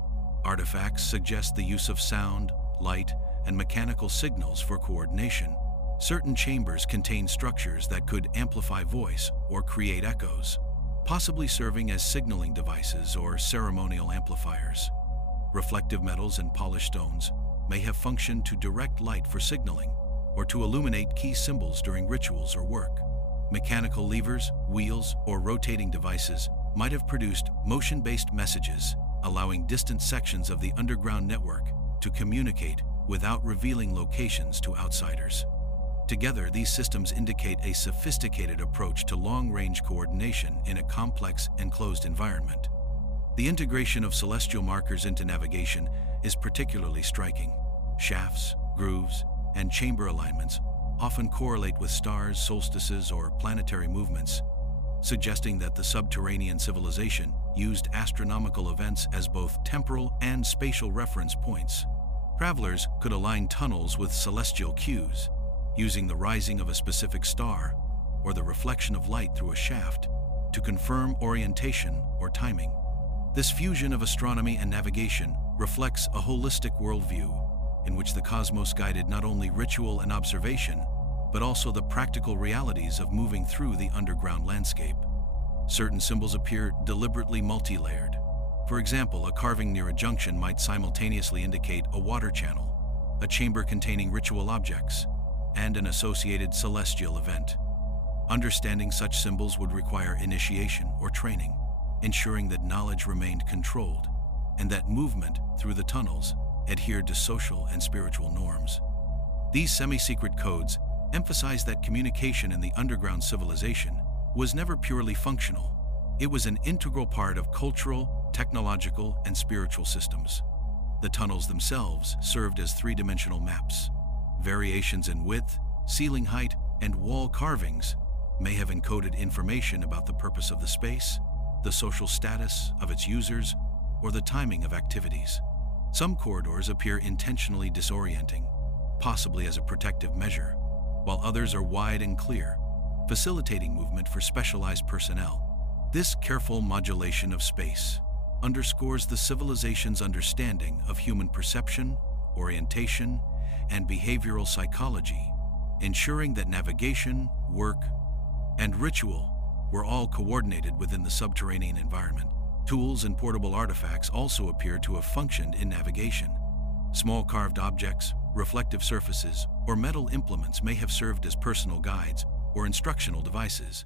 Artifacts suggest the use of sound, light, and mechanical signals for coordination. Certain chambers contain structures that could amplify voice or create echoes, possibly serving as signaling devices or ceremonial amplifiers. Reflective metals and polished stones may have functioned to direct light for signaling or to illuminate key symbols during rituals or work. Mechanical levers, wheels, or rotating devices might have produced motion-based messages, allowing distant sections of the underground network to communicate without revealing locations to outsiders. Together, these systems indicate a sophisticated approach to long-range coordination in a complex, enclosed environment. The integration of celestial markers into navigation is particularly striking. Shafts, grooves, and chamber alignments often correlate with stars, solstices, or planetary movements, suggesting that the subterranean civilization used astronomical events as both temporal and spatial reference points. Travelers could align tunnels with celestial cues, using the rising of a specific star or the reflection of light through a shaft to confirm orientation or timing. This fusion of astronomy and navigation reflects a holistic worldview in which the cosmos guided not only ritual and observation, but also the practical realities of moving through the underground landscape. Certain symbols appear deliberately multi-layered. For example, a carving near a junction might simultaneously indicate a water channel, a chamber containing ritual objects, and an associated celestial event. Understanding such symbols would require initiation or training, ensuring that knowledge remained controlled and that movement through the tunnels adhered to social and spiritual norms. These semi-secret codes emphasize that communication in the underground civilization was never purely functional. It was an integral part of cultural, technological, and spiritual systems. The tunnels themselves served as three-dimensional maps. Variations in width, ceiling height, and wall carvings may have encoded information about the purpose of the space, the social status of its users, or the timing of activities. Some corridors appear intentionally disorienting, possibly as a protective measure, while others are wide and clear, facilitating movement for specialized personnel. This careful modulation of space underscores the civilization's understanding of human perception, orientation, and behavioral psychology, ensuring that navigation, work, and ritual were all coordinated within the subterranean environment. Tools and portable artifacts also appear to have functioned in navigation. Small carved objects, reflective surfaces, or metal implements may have served as personal guides or instructional devices.